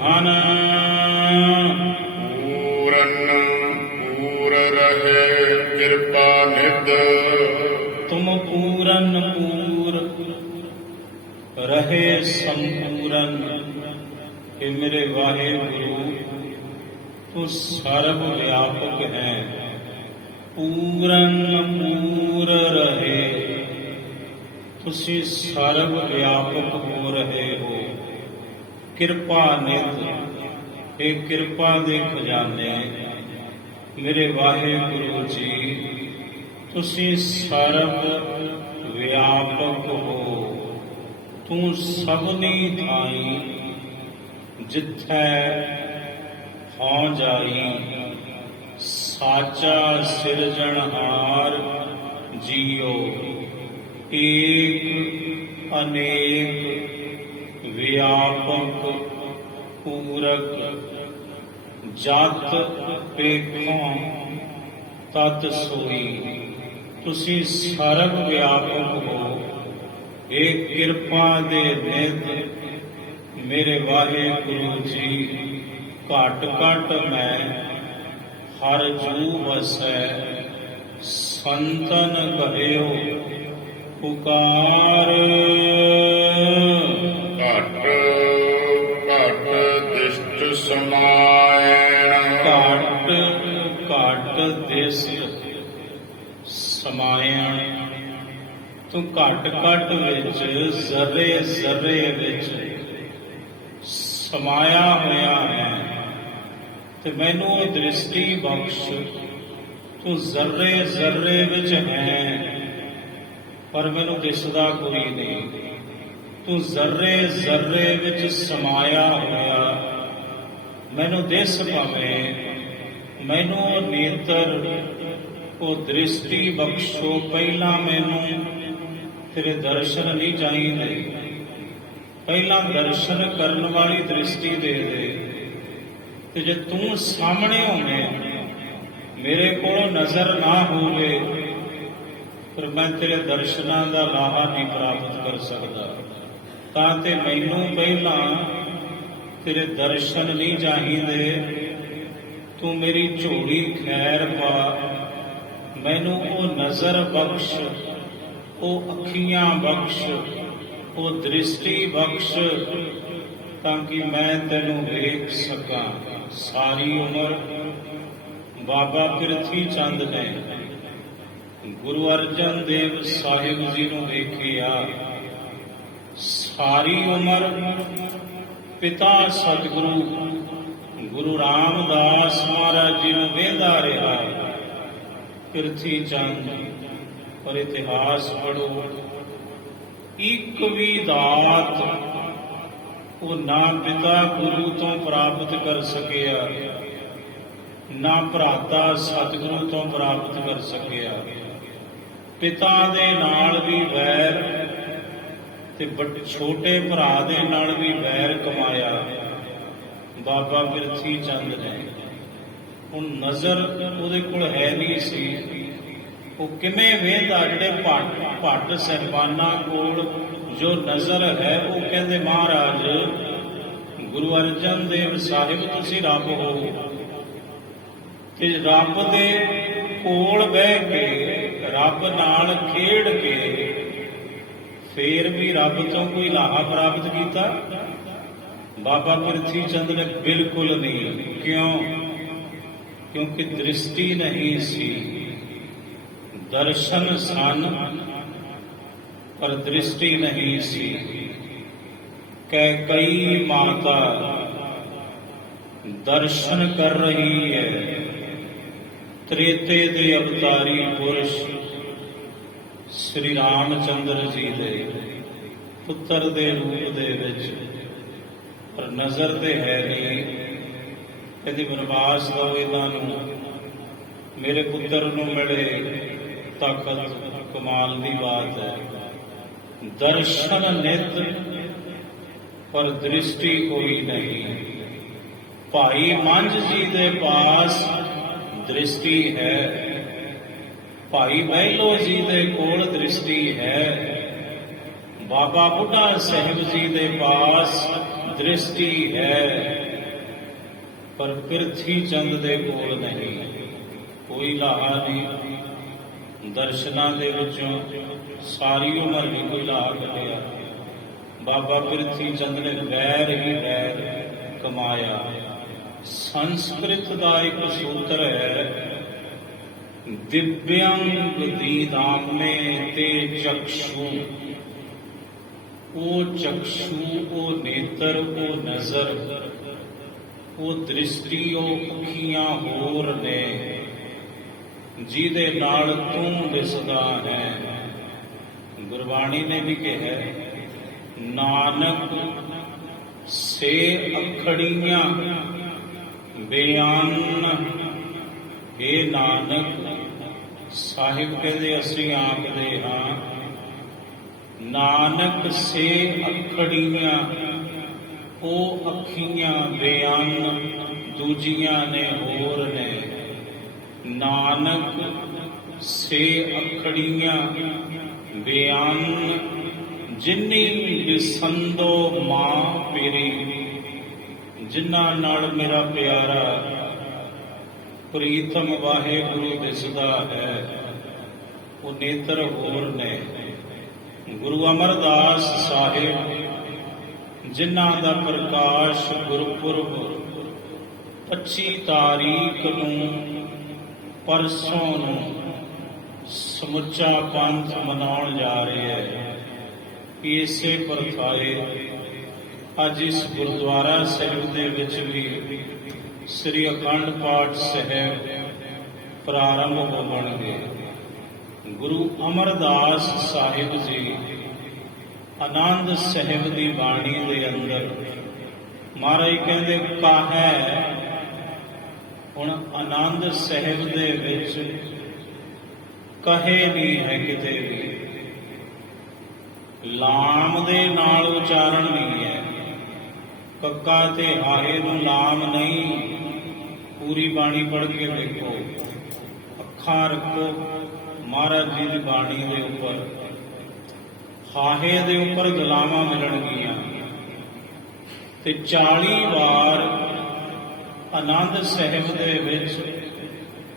ਹਨ। ਪੂਰਨ ਪੂਰ ਰਹੇ ਕਿਰਪਾ ਨਿਧ, ਤੁਮ ਪੂਰਨ ਪੂਰ ਰਹੇ ਸੰਪੂਰਨ। ਇਹ ਮੇਰੇ ਵਾਹਿਗੁਰੂ, ਤੂੰ ਸਰਬ ਵਿਆਪਕ ਹੈ। ਪੂਰਨ ਪੂਰ ਰਹੇ, ਤੁਸੀਂ ਸਰਬ ਵਿਆਪਕ ਹੋ ਰਹੇ ਹੋ। ਕਿਰਪਾ ਨਿਧ, ਇਹ ਕਿਰਪਾ ਦੇ ਖਜ਼ਾਨੇ ਮੇਰੇ ਵਾਹਿਗੁਰੂ ਜੀ, ਤੁਸੀਂ ਸਰਬ ਵਿਆਪਕ ਹੋ। ਤੂੰ ਸਭਨੀ ਥਾਈ ਜਿੱਥੈ ਹੋ ਜਾਈ, ਸਾਚਾ ਸਿਰਜਣਹਾਰ ਜੀਓ। ਏਕ ਅਨੇਕ ਵਿਆਪਕ ਪੂਰਕ, ਜਤ ਪੇਖੋਂ ਤਤ ਸੋਈ। ਤੁਸੀਂ ਸਰਬ ਵਿਆਪਕ ਹੋ। ਇਹ ਕਿਰਪਾ ਦੇ ਨਿਧ ਮੇਰੇ ਵਾਹਿਗੁਰੂ ਜੀ, ਘਟ ਘਟ ਮੈਂ ਹਰ ਜੂ ਵਸੈ, ਸੰਤਨ ਕਹਿਓ ਪੁਕਾਰ। ਘਟ ਘਟ ਦਿਸ਼ਟ ਸਮਾਇਣ, ਘਟ ਘਟ ਦਿਸਟ ਸਮਾਇਣ। ਤੂੰ ਘਟ ਘਟ ਵਿੱਚ, ਜ਼ਰੇ ਜ਼ਰੇ ਵਿੱਚ ਸਮਾਇਆ ਹੋਇਆ ਹੈ, ਤੇ ਮੈਨੂੰ ਉਹ ਦ੍ਰਿਸ਼ਟੀ ਬਖਸ਼। ਤੂੰ ਜ਼ਰੇ ਜ਼ਰੇ ਵਿੱਚ ਹੈ, ਪਰ ਮੈਨੂੰ ਦਿਸਦਾ ਕੋਈ ਨਹੀਂ। ਤੂੰ ਜ਼ਰੇ ਜ਼ਰੇ ਵਿੱਚ ਸਮਾਇਆ ਹੋਇਆ, ਮੈਨੂੰ ਦਿਸ ਪਵੇ। ਮੈਨੂੰ ਉਹ ਨੇਤਰ, ਉਹ ਦ੍ਰਿਸ਼ਟੀ ਬਖਸ਼ੋ। ਪਹਿਲਾਂ ਮੈਨੂੰ ਤੇਰੇ ਦਰਸ਼ਨ ਨਹੀਂ ਚਾਹੀਦੇ, ਪਹਿਲਾਂ ਦਰਸ਼ਨ ਕਰਨ ਵਾਲੀ ਦ੍ਰਿਸ਼ਟੀ ਦੇ ਦੇ। ਤੇ ਜੇ ਤੂੰ ਸਾਹਮਣੇ ਹੋਵੇਂ, ਮੇਰੇ ਕੋਲ ਨਜ਼ਰ ਨਾ ਹੋਵੇ, ਫਿਰ ਮੈਂ ਤੇਰੇ ਦਰਸ਼ਨਾਂ ਦਾ ਲਾਹਾ ਨਹੀਂ ਪ੍ਰਾਪਤ ਕਰ ਸਕਦਾ। ਤਾਂ ਤੇ ਮੈਨੂੰ ਪਹਿਲਾਂ ਤੇਰੇ ਦਰਸ਼ਨ ਨਹੀਂ ਚਾਹੀਦੇ। ਤੂੰ ਮੇਰੀ ਝੋਲੀ ਖੈਰ ਪਾ, ਮੈਨੂੰ ਉਹ ਨਜ਼ਰ ਬਖਸ਼, ਉਹ ਅੱਖੀਆਂ ਬਖਸ਼, ਉਹ ਦ੍ਰਿਸ਼ਟੀ ਬਖਸ਼, ਤਾਂ ਕਿ ਮੈਂ ਤੈਨੂੰ ਵੇਖ ਸਕਾਂ। ਸਾਰੀ ਉਮਰ ਬਾਬਾ ਪ੍ਰਿਥੀ ਚੰਦ ਨੇ ਗੁਰੂ ਅਰਜਨ ਦੇਵ ਸਾਹਿਬ ਜੀ ਨੂੰ ਵੇਖਿਆ। ਸਾਰੀ ਉਮਰ ਪਿਤਾ ਸਤਿਗੁਰੂ ਗੁਰੂ ਰਾਮਦਾਸ ਮਹਾਰਾਜ ਜੀ ਨੂੰ ਵੇਂਦਾ ਰਿਹਾ, ਪਿਰਥੀ ਚੰਦ ਪਰ ਇਤਿਹਾਸ ਪੜੋ, ਇੱਕ ਵੀ ਦਾਤ ਉਹ ਨਾ ਪਿਤਾ ਗੁਰੂ ਤੋਂ ਪ੍ਰਾਪਤ ਕਰ ਸਕਿਆ, ਨਾ ਭਰਾਤਾ ਸਤਿਗੁਰੂ ਤੋਂ ਪ੍ਰਾਪਤ ਕਰ ਸਕਿਆ। ਪਿਤਾ ਦੇ ਨਾਲ ਵੀ ਵੈਰ ਤੇ ਛੋਟੇ ਭਰਾ ਦੇ ਨਾਲ ਵੀ ਵੈਰ ਕਮਾਇਆ ਬਾਬਾ ਬਿਰਥੀ ਚੰਦ ਨੇ। ਹੁਣ ਨਜ਼ਰ ਉਹਦੇ ਕੋਲ ਹੈ ਨਹੀਂ ਸੀ, ਉਹ ਕਿਵੇਂ ਵੇਂਦਾ? ਜਿਹੜੇ ਭੱਟ ਸਾਹਿਬਾਨਾਂ ਕੋਲ ਜੋ ਨਜ਼ਰ ਹੈ, ਉਹ ਕਹਿੰਦੇ ਮਹਾਰਾਜ ਗੁਰੂ ਅਰਜਨ ਦੇਵ ਸਾਹਿਬ ਤੁਸੀਂ ਰੱਬ ਹੋ, ਤੇ ਰੱਬ ਦੇ ਕੋਲ ਬਹਿ ਕੇ ਰੱਬ ਨਾਲ ਖੇਡ ਕੇ ਫੇਰ ਵੀ ਰੱਬ ਤੋਂ ਕੋਈ ਲਾਹਾ ਪ੍ਰਾਪਤ ਕੀਤਾ? ਬਾਬਾ ਬਿਰਥੀ ਚੰਦ ਨੇ ਬਿਲਕੁਲ ਨਹੀਂ। ਕਿਉਂ? ਕਿਉਂਕਿ ਦ੍ਰਿਸ਼ਟੀ ਨਹੀਂ ਸੀ। ਦਰਸ਼ਨ ਸਨ ਪਰ ਦ੍ਰਿਸ਼ਟੀ ਨਹੀਂ ਸੀ। ਕਈ ਮਾਤਾ ਦਰਸ਼ਨ ਕਰ ਰਹੀ ਹੈ। ਤ੍ਰੇਤੇ ਦੇ ਅਵਤਾਰੀ ਪੁਰਸ਼ ਸ੍ਰੀ ਰਾਮਚੰਦਰ ਜੀ ਦੇ ਪੁੱਤਰ ਦੇ ਰੂਪ ਦੇ ਵਿੱਚ, ਪਰ ਨਜ਼ਰ ਤੇ ਹੈ ਨਹੀਂ। ਕਹਿੰਦੀ ਬਨਵਾਸ ਦਓ ਇਹਨਾਂ ਨੂੰ, ਮੇਰੇ ਪੁੱਤਰ ਨੂੰ ਮਿਲੇ ਤਾਕਤ। ਕਮਾਲ ਦੀ ਬਾਤ ਹੈ। ਦਰਸ਼ਨ ਨਿਤ ਪਰ ਦ੍ਰਿਸ਼ਟੀ ਕੋਈ ਨਹੀਂ। ਭਾਈ ਮੰਝ ਜੀ ਦੇ ਪਾਸ ਦ੍ਰਿਸ਼ਟੀ ਹੈ, ਭਾਈ ਮਹਿਲੋ ਜੀ ਦੇ ਕੋਲ ਦ੍ਰਿਸ਼ਟੀ ਹੈ, ਬਾਬਾ ਬੁੱਢਾ ਸਾਹਿਬ ਜੀ ਦੇ ਪਾਸ ਦ੍ਰਿਸ਼ਟੀ ਹੈ, ਪਰ ਪਿਰਥੀ ਚੰਦ ਦੇ ਕੋਲ ਨਹੀਂ। ਕੋਈ ਲਾਹਾ ਨਹੀਂ। ਦਰਸ਼ਨਾਂ ਦੇ ਵਿੱਚੋਂ ਸਾਰੀ ਉਮਰ ਵੀ ਕੋਈ ਲਾਹਾ ਕੱਢਿਆ। ਬਾਬਾ ਪਿਰਥੀ ਚੰਦ ਨੇ ਵੈਰ ਹੀ ਵੈਰ ਕਮਾਇਆ। ਸੰਸਕ੍ਰਿਤ ਦਾ ਇੱਕ ਸੂਤਰ ਹੈ, ਦਿਵਯੰਗ ਦੀਦਾਮੇ ਤੇ ਚਕਸ਼ੂ। ਉਹ ਚਕਸ਼ੂ, ਉਹ ਨੇਤਰ, ਉਹ ਨਜ਼ਰ, ਉਹ ਦ੍ਰਿਸ਼ਟੀ, ਉਹ ਅੱਖੀਆਂ ਹੋਰ ਨੇ ਜਿਹਦੇ ਨਾਲ ਤੂੰ ਦਿਸਦਾ ਹੈ। ਗੁਰਬਾਣੀ ਨੇ ਵੀ ਕਿਹਾ, ਨਾਨਕ ਸੇ ਅਖੜੀਆਂ ਬਿਆਨ। ਇਹ ਨਾਨਕ ਸਾਹਿਬ ਕਹਿੰਦੇ ਅਸੀਂ ਆਖਦੇ ਹਾਂ, ਨਾਨਕ ਸੇ ਅਖੜੀਆਂ, ਉਹ ਅੱਖੀਆਂ ਬਿਆਨ ਦੂਜੀਆਂ ਨੇ ਹੋਰ ਨੇ। ਨਾਨਕ ਸੇ ਅਖੜੀਆਂ ਬਿਆਨ ਜਿਨੀ ਵਿਸੰਦੋ ਮਾਂ ਪੀਰੀ। ਜਿਨ੍ਹਾਂ ਨਾਲ ਮੇਰਾ ਪਿਆਰਾ ਪ੍ਰੀਤਮ ਵਾਹਿਗੁਰੂ ਦਿਸਦਾ ਹੈ, ਉਹ ਨੇਤਰ ਹੋਰ ਨੇ। ਗੁਰੂ ਅਮਰਦਾਸ ਸਾਹਿਬ ਜਿਨ੍ਹਾਂ ਦਾ ਪ੍ਰਕਾਸ਼ ਗੁਰਪੁਰਬ 25 ਤਾਰੀਖ ਨੂੰ ਪਰਸੋਂ ਨੂੰ ਸਮੁੱਚਾ ਪੰਥ ਮਨਾਉਣ ਜਾ ਰਿਹਾ ਹੈ। ਇਸੇ ਪ੍ਰਥਾਏ ਅੱਜ ਇਸ ਗੁਰਦੁਆਰਾ ਸਾਹਿਬ ਦੇ ਵਿੱਚ ਵੀ ਸ੍ਰੀ ਅਖੰਡ ਪਾਠ ਸਾਹਿਬ ਪ੍ਰਾਰੰਭ ਹੋਣਗੇ। ਗੁਰੂ ਅਮਰਦਾਸ ਸਾਹਿਬ ਜੀ ਆਨੰਦ ਸਾਹਿਬ ਦੀ ਬਾਣੀ ਦੇ ਅੰਦਰ ਮਹਾਰਾਜ ਕਹਿੰਦੇ ਕਾਹੈ। ਹੁਣ ਆਨੰਦ ਸਾਹਿਬ ਦੇ ਵਿੱਚ ਕਹੇ ਨਹੀਂ ਹੈ ਕਿਤੇ ਵੀ, ਲਾਮ ਦੇ ਨਾਲ ਉਚਾਰਨ ਨਹੀਂ ਹੈ। ਕੱਕਾ ਤੇ ਹਾਹੇ ਨੂੰ ਲਾਮ ਨਹੀਂ। ਪੂਰੀ ਬਾਣੀ ਪੜ੍ਹ ਕੇ ਦੇਖੋ, ਅੱਖਾਂ ਰੱਖੋ ਮਹਾਰਾਜ ਜੀ ਦੀ ਬਾਣੀ ਦੇ ਉੱਪਰ। ਹਾਹੇ ਦੇ ਉੱਪਰ ਗਲਾਵਾਂ ਮਿਲਣਗੀਆਂ ਤੇ 40 ਵਾਰ ਆਨੰਦ ਸਾਹਿਬ ਦੇ ਵਿੱਚ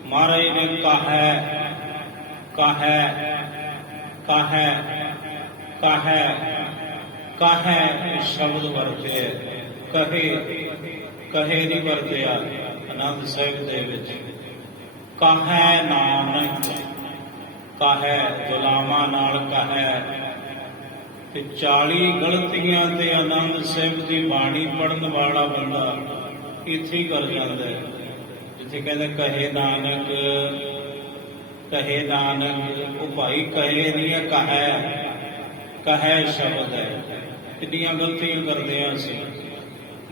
ਮਹਾਰਾਜ ਨੇ ਕਾਹੈ ਕਾਹੈ ਕਾਹੈ ਕਾਹੈ ਕਾਹੈ ਸ਼ਬਦ ਵਰਤੇ। ਕਹੇ ਕਹੇ ਨਹੀਂ ਵਰਤਿਆ ਆਨੰਦ ਸਾਹਿਬ ਦੇ ਵਿੱਚ। ਕਾਹੈ ਨਾਨਕ, ਕਾਹੈ ਗੁਲਾਮਾਂ ਨਾਲ ਕਾਹੈ ਤੇ 40 ਗਲਤੀਆਂ ਤੇ ਆਨੰਦ ਸਾਹਿਬ ਦੀ ਬਾਣੀ ਪੜਨ ਵਾਲਾ ਬੰਦਾ ਇੱਥੇ ਹੀ ਕਰ ਜਾਂਦਾ ਹੈ, ਜਿੱਥੇ ਕਹਿੰਦੇ ਕਹੇ ਨਾਨਕ, ਕਹੇ ਨਾਨਕ। ਉਹ ਭਾਈ ਕਹੇ ਨਹੀਂ ਹੈ, ਕਹੈ ਸ਼ਬਦ ਹੈ। ਕਿੰਨੀਆਂ ਗਲਤੀਆਂ ਕਰਦੇ ਹਾਂ ਅਸੀਂ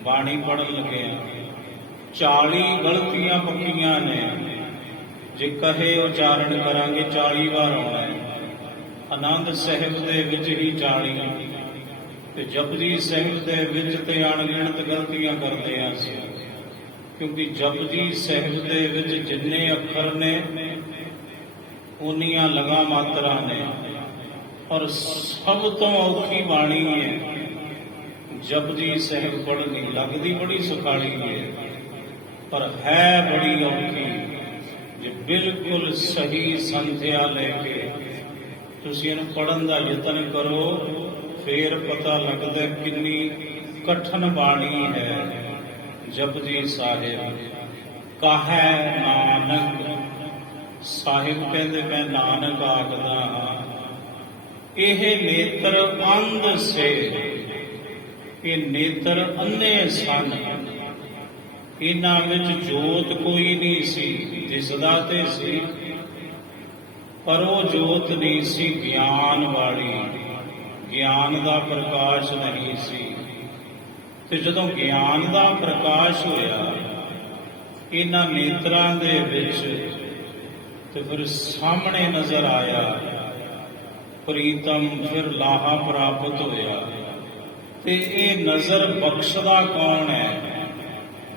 ਬਾਣੀ ਪੜਨ ਲੱਗੇ ਹਾਂ। 40 ਗਲਤੀਆਂ ਪੱਕੀਆਂ ਨੇ। ਜੇ ਕਹੇ ਉਚਾਰਨ ਕਰਾਂਗੇ 40 ਵਾਰ ਆਉਣਾ ਹੈ। ਆਨੰਦ ਸਾਹਿਬ ਦੇ ਵਿੱਚ ਹੀ 40 ਤੇ ਜਪਜੀ ਸਾਹਿਬ ਦੇ ਵਿੱਚ ਤੇ ਅਣਗਿਣਤ ਗਲਤੀਆਂ ਕਰਦੇ ਹਾਂ ਅਸੀਂ, ਕਿਉਂਕਿ ਜਪਜੀ ਸਾਹਿਬ ਦੇ ਵਿੱਚ ਜਿੰਨੇ ਅੱਖਰ ਨੇ ਉਨੀਆਂ ਲਗਾ ਮਾਤਰਾ ਨੇ, ਔਰ ਸਭ ਤੋਂ ਔਖੀ ਬਾਣੀ ਹੈ ਜਪਜੀ ਸਾਹਿਬ ਪੜ੍ਹਨੀ। ਲੱਗਦੀ ਬੜੀ ਸੁਖਾਲੀ ਹੈ ਪਰ ਹੈ ਬੜੀ ਔਖੀ। ਜੇ ਬਿਲਕੁਲ ਸਹੀ ਸੰਥਿਆ ਲੈ ਕੇ ਤੁਸੀਂ ਇਹਨੂੰ ਪੜ੍ਹਨ ਦਾ ਯਤਨ ਕਰੋ, ਫੇਰ ਪਤਾ ਲੱਗਦਾ ਕਿੰਨੀ ਕਠਨ ਬਾਣੀ ਹੈ ਜਪਜੀ ਸਾਹਿਬ। ਕਹੈ ਨਾਨਕ, ਸਾਹਿਬ ਕਹਿੰਦੇ ਮੈਂ ਨਾਨਕ ਆਖਦਾ ਹਾਂ। ਇਹ ਨੇਤਰ ਅੰਧ ਸੇ, ਇਹ ਨੇਤਰ ਅੰਨੇ ਸਨ। ਇਹਨਾਂ ਵਿੱਚ ਜੋਤ ਕੋਈ ਨਹੀਂ ਸੀ, ਦਿਸਦਾ ਤੇ ਸੀ ਪਰ ਉਹ ਜੋਤ ਨਹੀਂ ਸੀ ਗਿਆਨ ਵਾਲੀ, ਗਿਆਨ ਦਾ ਪ੍ਰਕਾਸ਼ ਨਹੀਂ ਸੀ। ਤੇ ਜਦੋਂ ਗਿਆਨ ਦਾ ਪ੍ਰਕਾਸ਼ ਹੋਇਆ ਇਹਨਾਂ ਨੇਤਰਾਂ ਦੇ ਵਿੱਚ, ਤੇ ਫਿਰ ਸਾਹਮਣੇ ਨਜ਼ਰ ਆਇਆ ਪ੍ਰੀਤਮ, ਫਿਰ ਲਾਹਾ ਪ੍ਰਾਪਤ ਹੋਇਆ। ਤੇ ਇਹ ਨਜ਼ਰ ਬਖਸ਼ਦਾ ਕੌਣ ਹੈ?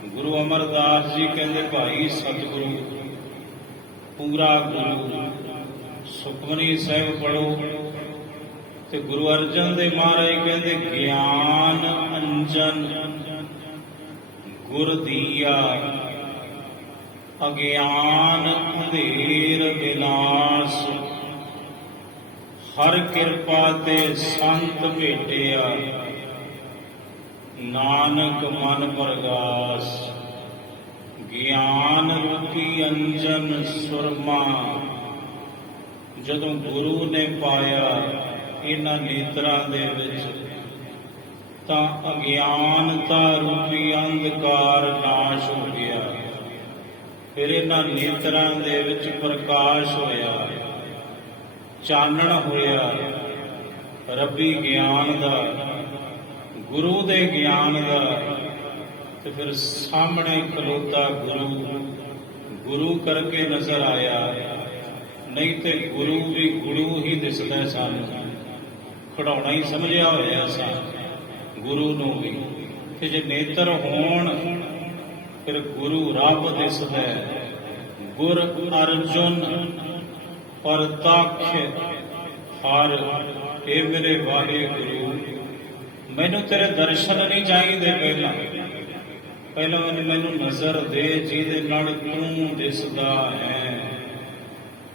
ਗੁਰੂ ਅਮਰਦਾਸ ਜੀ ਕਹਿੰਦੇ ਭਾਈ ਸਤਿਗੁਰੂ, ਪੂਰਾ ਗੁਰੂ। ਸੁਖਮਨੀ ਸਾਹਿਬ ਪੜੋ ਤੇ ਗੁਰੂ ਅਰਜਨ ਦੇਵ ਮਹਾਰਾਜ ਕਹਿੰਦੇ ਗਿਆਨ ਅੰਜਨ ਗੁਰ ਦੀਆ, ਅਗਿਆਨ ਅੰਧੇਰ ਵਿਨਾਸ਼। ਹਰ ਕਿਰਪਾ ਤੇ ਸੰਤ ਭੇਟਿਆ, ਨਾਨਕ ਮਨ ਪ੍ਰਗਾਸ। ਗਿਆਨ ਰੂਪੀ ਅੰਜਨ ਸੁਰਮਾ ਜਦੋਂ ਗੁਰੂ ਨੇ ਪਾਇਆ ਇਹਨਾਂ ਨੇਤਰਾਂ ਦੇ ਵਿੱਚ, ਤਾਂ ਅਗਿਆਨਤਾ ਰੂਪੀ ਅੰਧਕਾਰ ਨਾਸ਼ ਹੋ ਗਿਆ। ਫਿਰ ਇਹਨਾਂ ਨੇਤਰਾਂ ਦੇ ਵਿੱਚ ਪ੍ਰਕਾਸ਼ ਹੋਇਆ, ਚਾਨਣ ਹੋਇਆ ਰੱਬੀ ਗਿਆਨ ਦਾ, ਗੁਰੂ ਦੇ ਗਿਆਨ ਦਾ। ਤੇ ਫਿਰ ਸਾਹਮਣੇ ਖਲੋਤਾ ਗੁਰੂ, ਗੁਰੂ ਕਰਕੇ ਨਜ਼ਰ ਆਇਆ। ਨਹੀਂ ਤੇ ਗੁਰੂ ਵੀ ਗੁਰੂ ਹੀ ਦਿਸਦਾ ਸਾਨੂੰ, ਖੜਾਉਣਾ ਹੀ ਸਮਝਿਆ ਹੋਇਆ ਸਾਂ ਗੁਰੂ ਨੂੰ ਵੀ। ਤੇ ਜੇ ਨੇਤਰ ਹੋਣ ਫਿਰ ਗੁਰੂ ਰੱਬ ਦਿਸਦਾ। ਗੁਰ ਅਰਜੁਨ ਪਰਤੱਖ ਹਰ, ਇਹ ਮੇਰੇ ਵਾਹਿਗੁਰੂ ਮੈਨੂੰ ਤੇਰੇ ਦਰਸ਼ਨ ਨਹੀਂ ਚਾਹੀਦੇ, ਪਹਿਲਾਂ ਮੈਨੂੰ ਨਜ਼ਰ ਦੇ ਜਿਹਦੇ ਨਾਲ ਤੂੰ ਦਿਸਦਾ ਹੈ।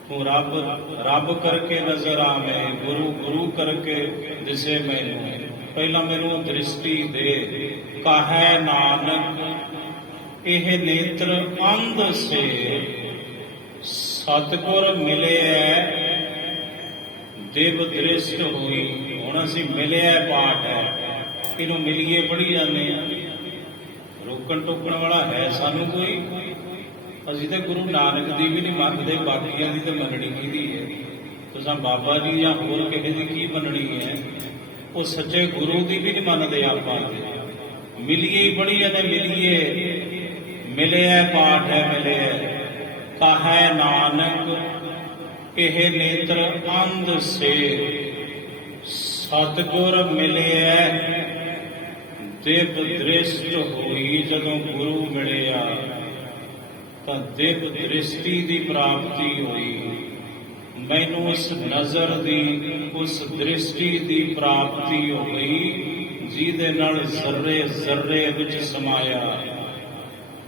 ਤੂੰ ਰੱਬ ਕਰਕੇ ਨਜ਼ਰ ਆਵੇਂ, ਗੁਰੂ ਕਰਕੇ ਦਿਸੇ ਮੈਨੂੰ। ਪਹਿਲਾਂ ਮੈਨੂੰ ਦ੍ਰਿਸ਼ਟੀ ਦੇ। ਕਹੈ ਨਾਨਕ ਇਹ ਨੇਤਰ ਅੰਧ ਸੇ, ਸਤਿਗੁਰ ਮਿਲਿਆ ਦੇਵ ਦ੍ਰਿਸ਼ਟ ਹੋਈ। ਹੁਣ ਅਸੀਂ ਮਿਲਿਆ ਪਾਠ ਹੈ, ਇਹਨੂੰ ਮਿਲੀਏ ਪੜ੍ਹੀ ਜਾਂਦੇ ਆ। ਰੋਕਣ ਟੋਕਣ ਵਾਲਾ ਹੈ ਸਾਨੂੰ ਕੋਈ? ਅਸੀਂ ਤਾਂ ਗੁਰੂ ਨਾਨਕ ਦੀ ਵੀ ਨਹੀਂ ਮੰਨਦੇ, ਬਾਕੀਆਂ ਦੀ ਤਾਂ ਮੰਨਣੀ ਕਿਹਦੀ ਹੈ? ਤੁਸੀਂ ਬਾਬਾ ਜੀ ਜਾਂ ਹੋਰ ਕਿਸੇ ਦੀ ਕੀ ਮੰਨਣੀ ਹੈ? ਉਹ ਸੱਚੇ ਗੁਰੂ ਦੀ ਵੀ ਨਹੀਂ ਮੰਨਦੇ ਆਪਾਂ। ਮਿਲੀਏ ਹੀ ਪੜ੍ਹੀ ਜਾਂਦੇ, ਮਿਲੀਏ, ਮਿਲਿਆ ਪਾਠ ਹੈ ਮਿਲਿਆ। ਕਹੈ ਨਾਨਕ ਇਹ ਨੇਤਰ ਅੰਧ ਸੇ, ਸਤਿਗੁਰ ਮਿਲਿਆ ਦਿਵ ਦ੍ਰਿਸ਼ਟ ਹੋਈ। ਜਦੋਂ ਗੁਰੂ ਮਿਲਿਆ ਤਾਂ ਦਿਵ ਦ੍ਰਿਸ਼ਟੀ ਦੀ ਪ੍ਰਾਪਤੀ ਹੋਈ। ਮੈਨੂੰ ਉਸ ਨਜ਼ਰ ਦੀ, ਉਸ ਦ੍ਰਿਸ਼ਟੀ ਦੀ ਪ੍ਰਾਪਤੀ ਹੋ ਗਈ ਜਿਹਦੇ ਨਾਲ ਜ਼ਰਰੇ ਜ਼ਰਰੇ ਵਿੱਚ ਸਮਾਇਆ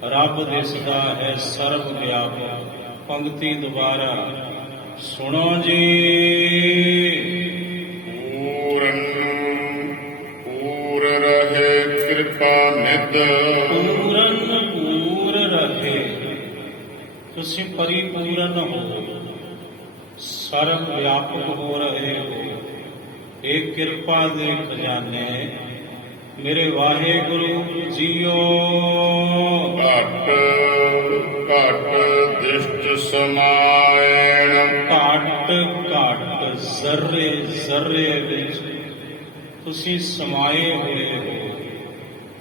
ਰੱਬ ਦਿਸਦਾ ਹੈ ਸਰਬ ਵਿਆਪਕ। ਪੰਕਤੀ ਦੁਬਾਰਾ ਸੁਣੋ ਜੀ। ਪੂਰਨ ਪੂਰ ਰਹੇ ਕਿਰਪਾ ਨਿਧ, ਪੂਰਨ ਪੂਰ ਰਹੇ, ਤੁਸੀਂ ਪਰਿਪੂਰਨ ਹੋ, ਸਰਬ ਵਿਆਪਕ ਹੋ ਰਹੇ ਹੋ। ਇਹ ਕਿਰਪਾ ਦੇ ਖਜ਼ਾਨੇ ਮੇਰੇ ਵਾਹਿਗੁਰੂ ਜੀਓ। ਘਟ ਘਟ ਦ੍ਰਿਸ਼ਟ ਸਮਾਇਣ ਘਟ ਘਟ ਜ਼ਰਰੇ ਜ਼ਰਰੇ ਵਿੱਚ ਤੁਸੀਂ ਸਮਾਏ ਹੋਏ ਹੋ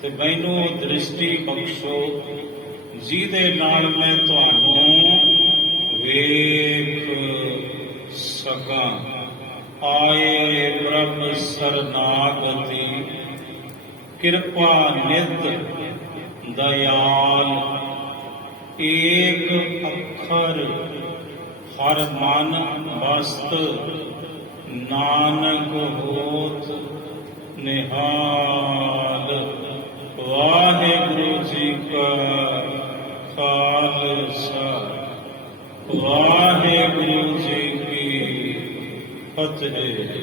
ਤੇ ਮੈਨੂੰ ਉਹ ਦ੍ਰਿਸ਼ਟੀ ਬਖਸ਼ੋ ਜਿਹਦੇ ਨਾਲ ਮੈਂ ਤੁਹਾਨੂੰ ਵੇਖ ਸਕਾਂ। ਆਏ ਪ੍ਰਭ ਸਰਨਾਗਤੀ ਕਿਰਪਾ ਨਿਧ ਦਇਆਲ। ਏਕ ਅੱਖਰ ਹਰ ਮਨ ਵਸਤ ਨਾਨਕ ਹੋਤ ਨਿਹਾਲ। ਵਾਹਿਗੁਰੂ ਜੀ ਕਾ ਖਾਲਸਾ ਵਾਹਿਗੁਰੂ ਜੀ ਕੀ ਫਤਿਹ।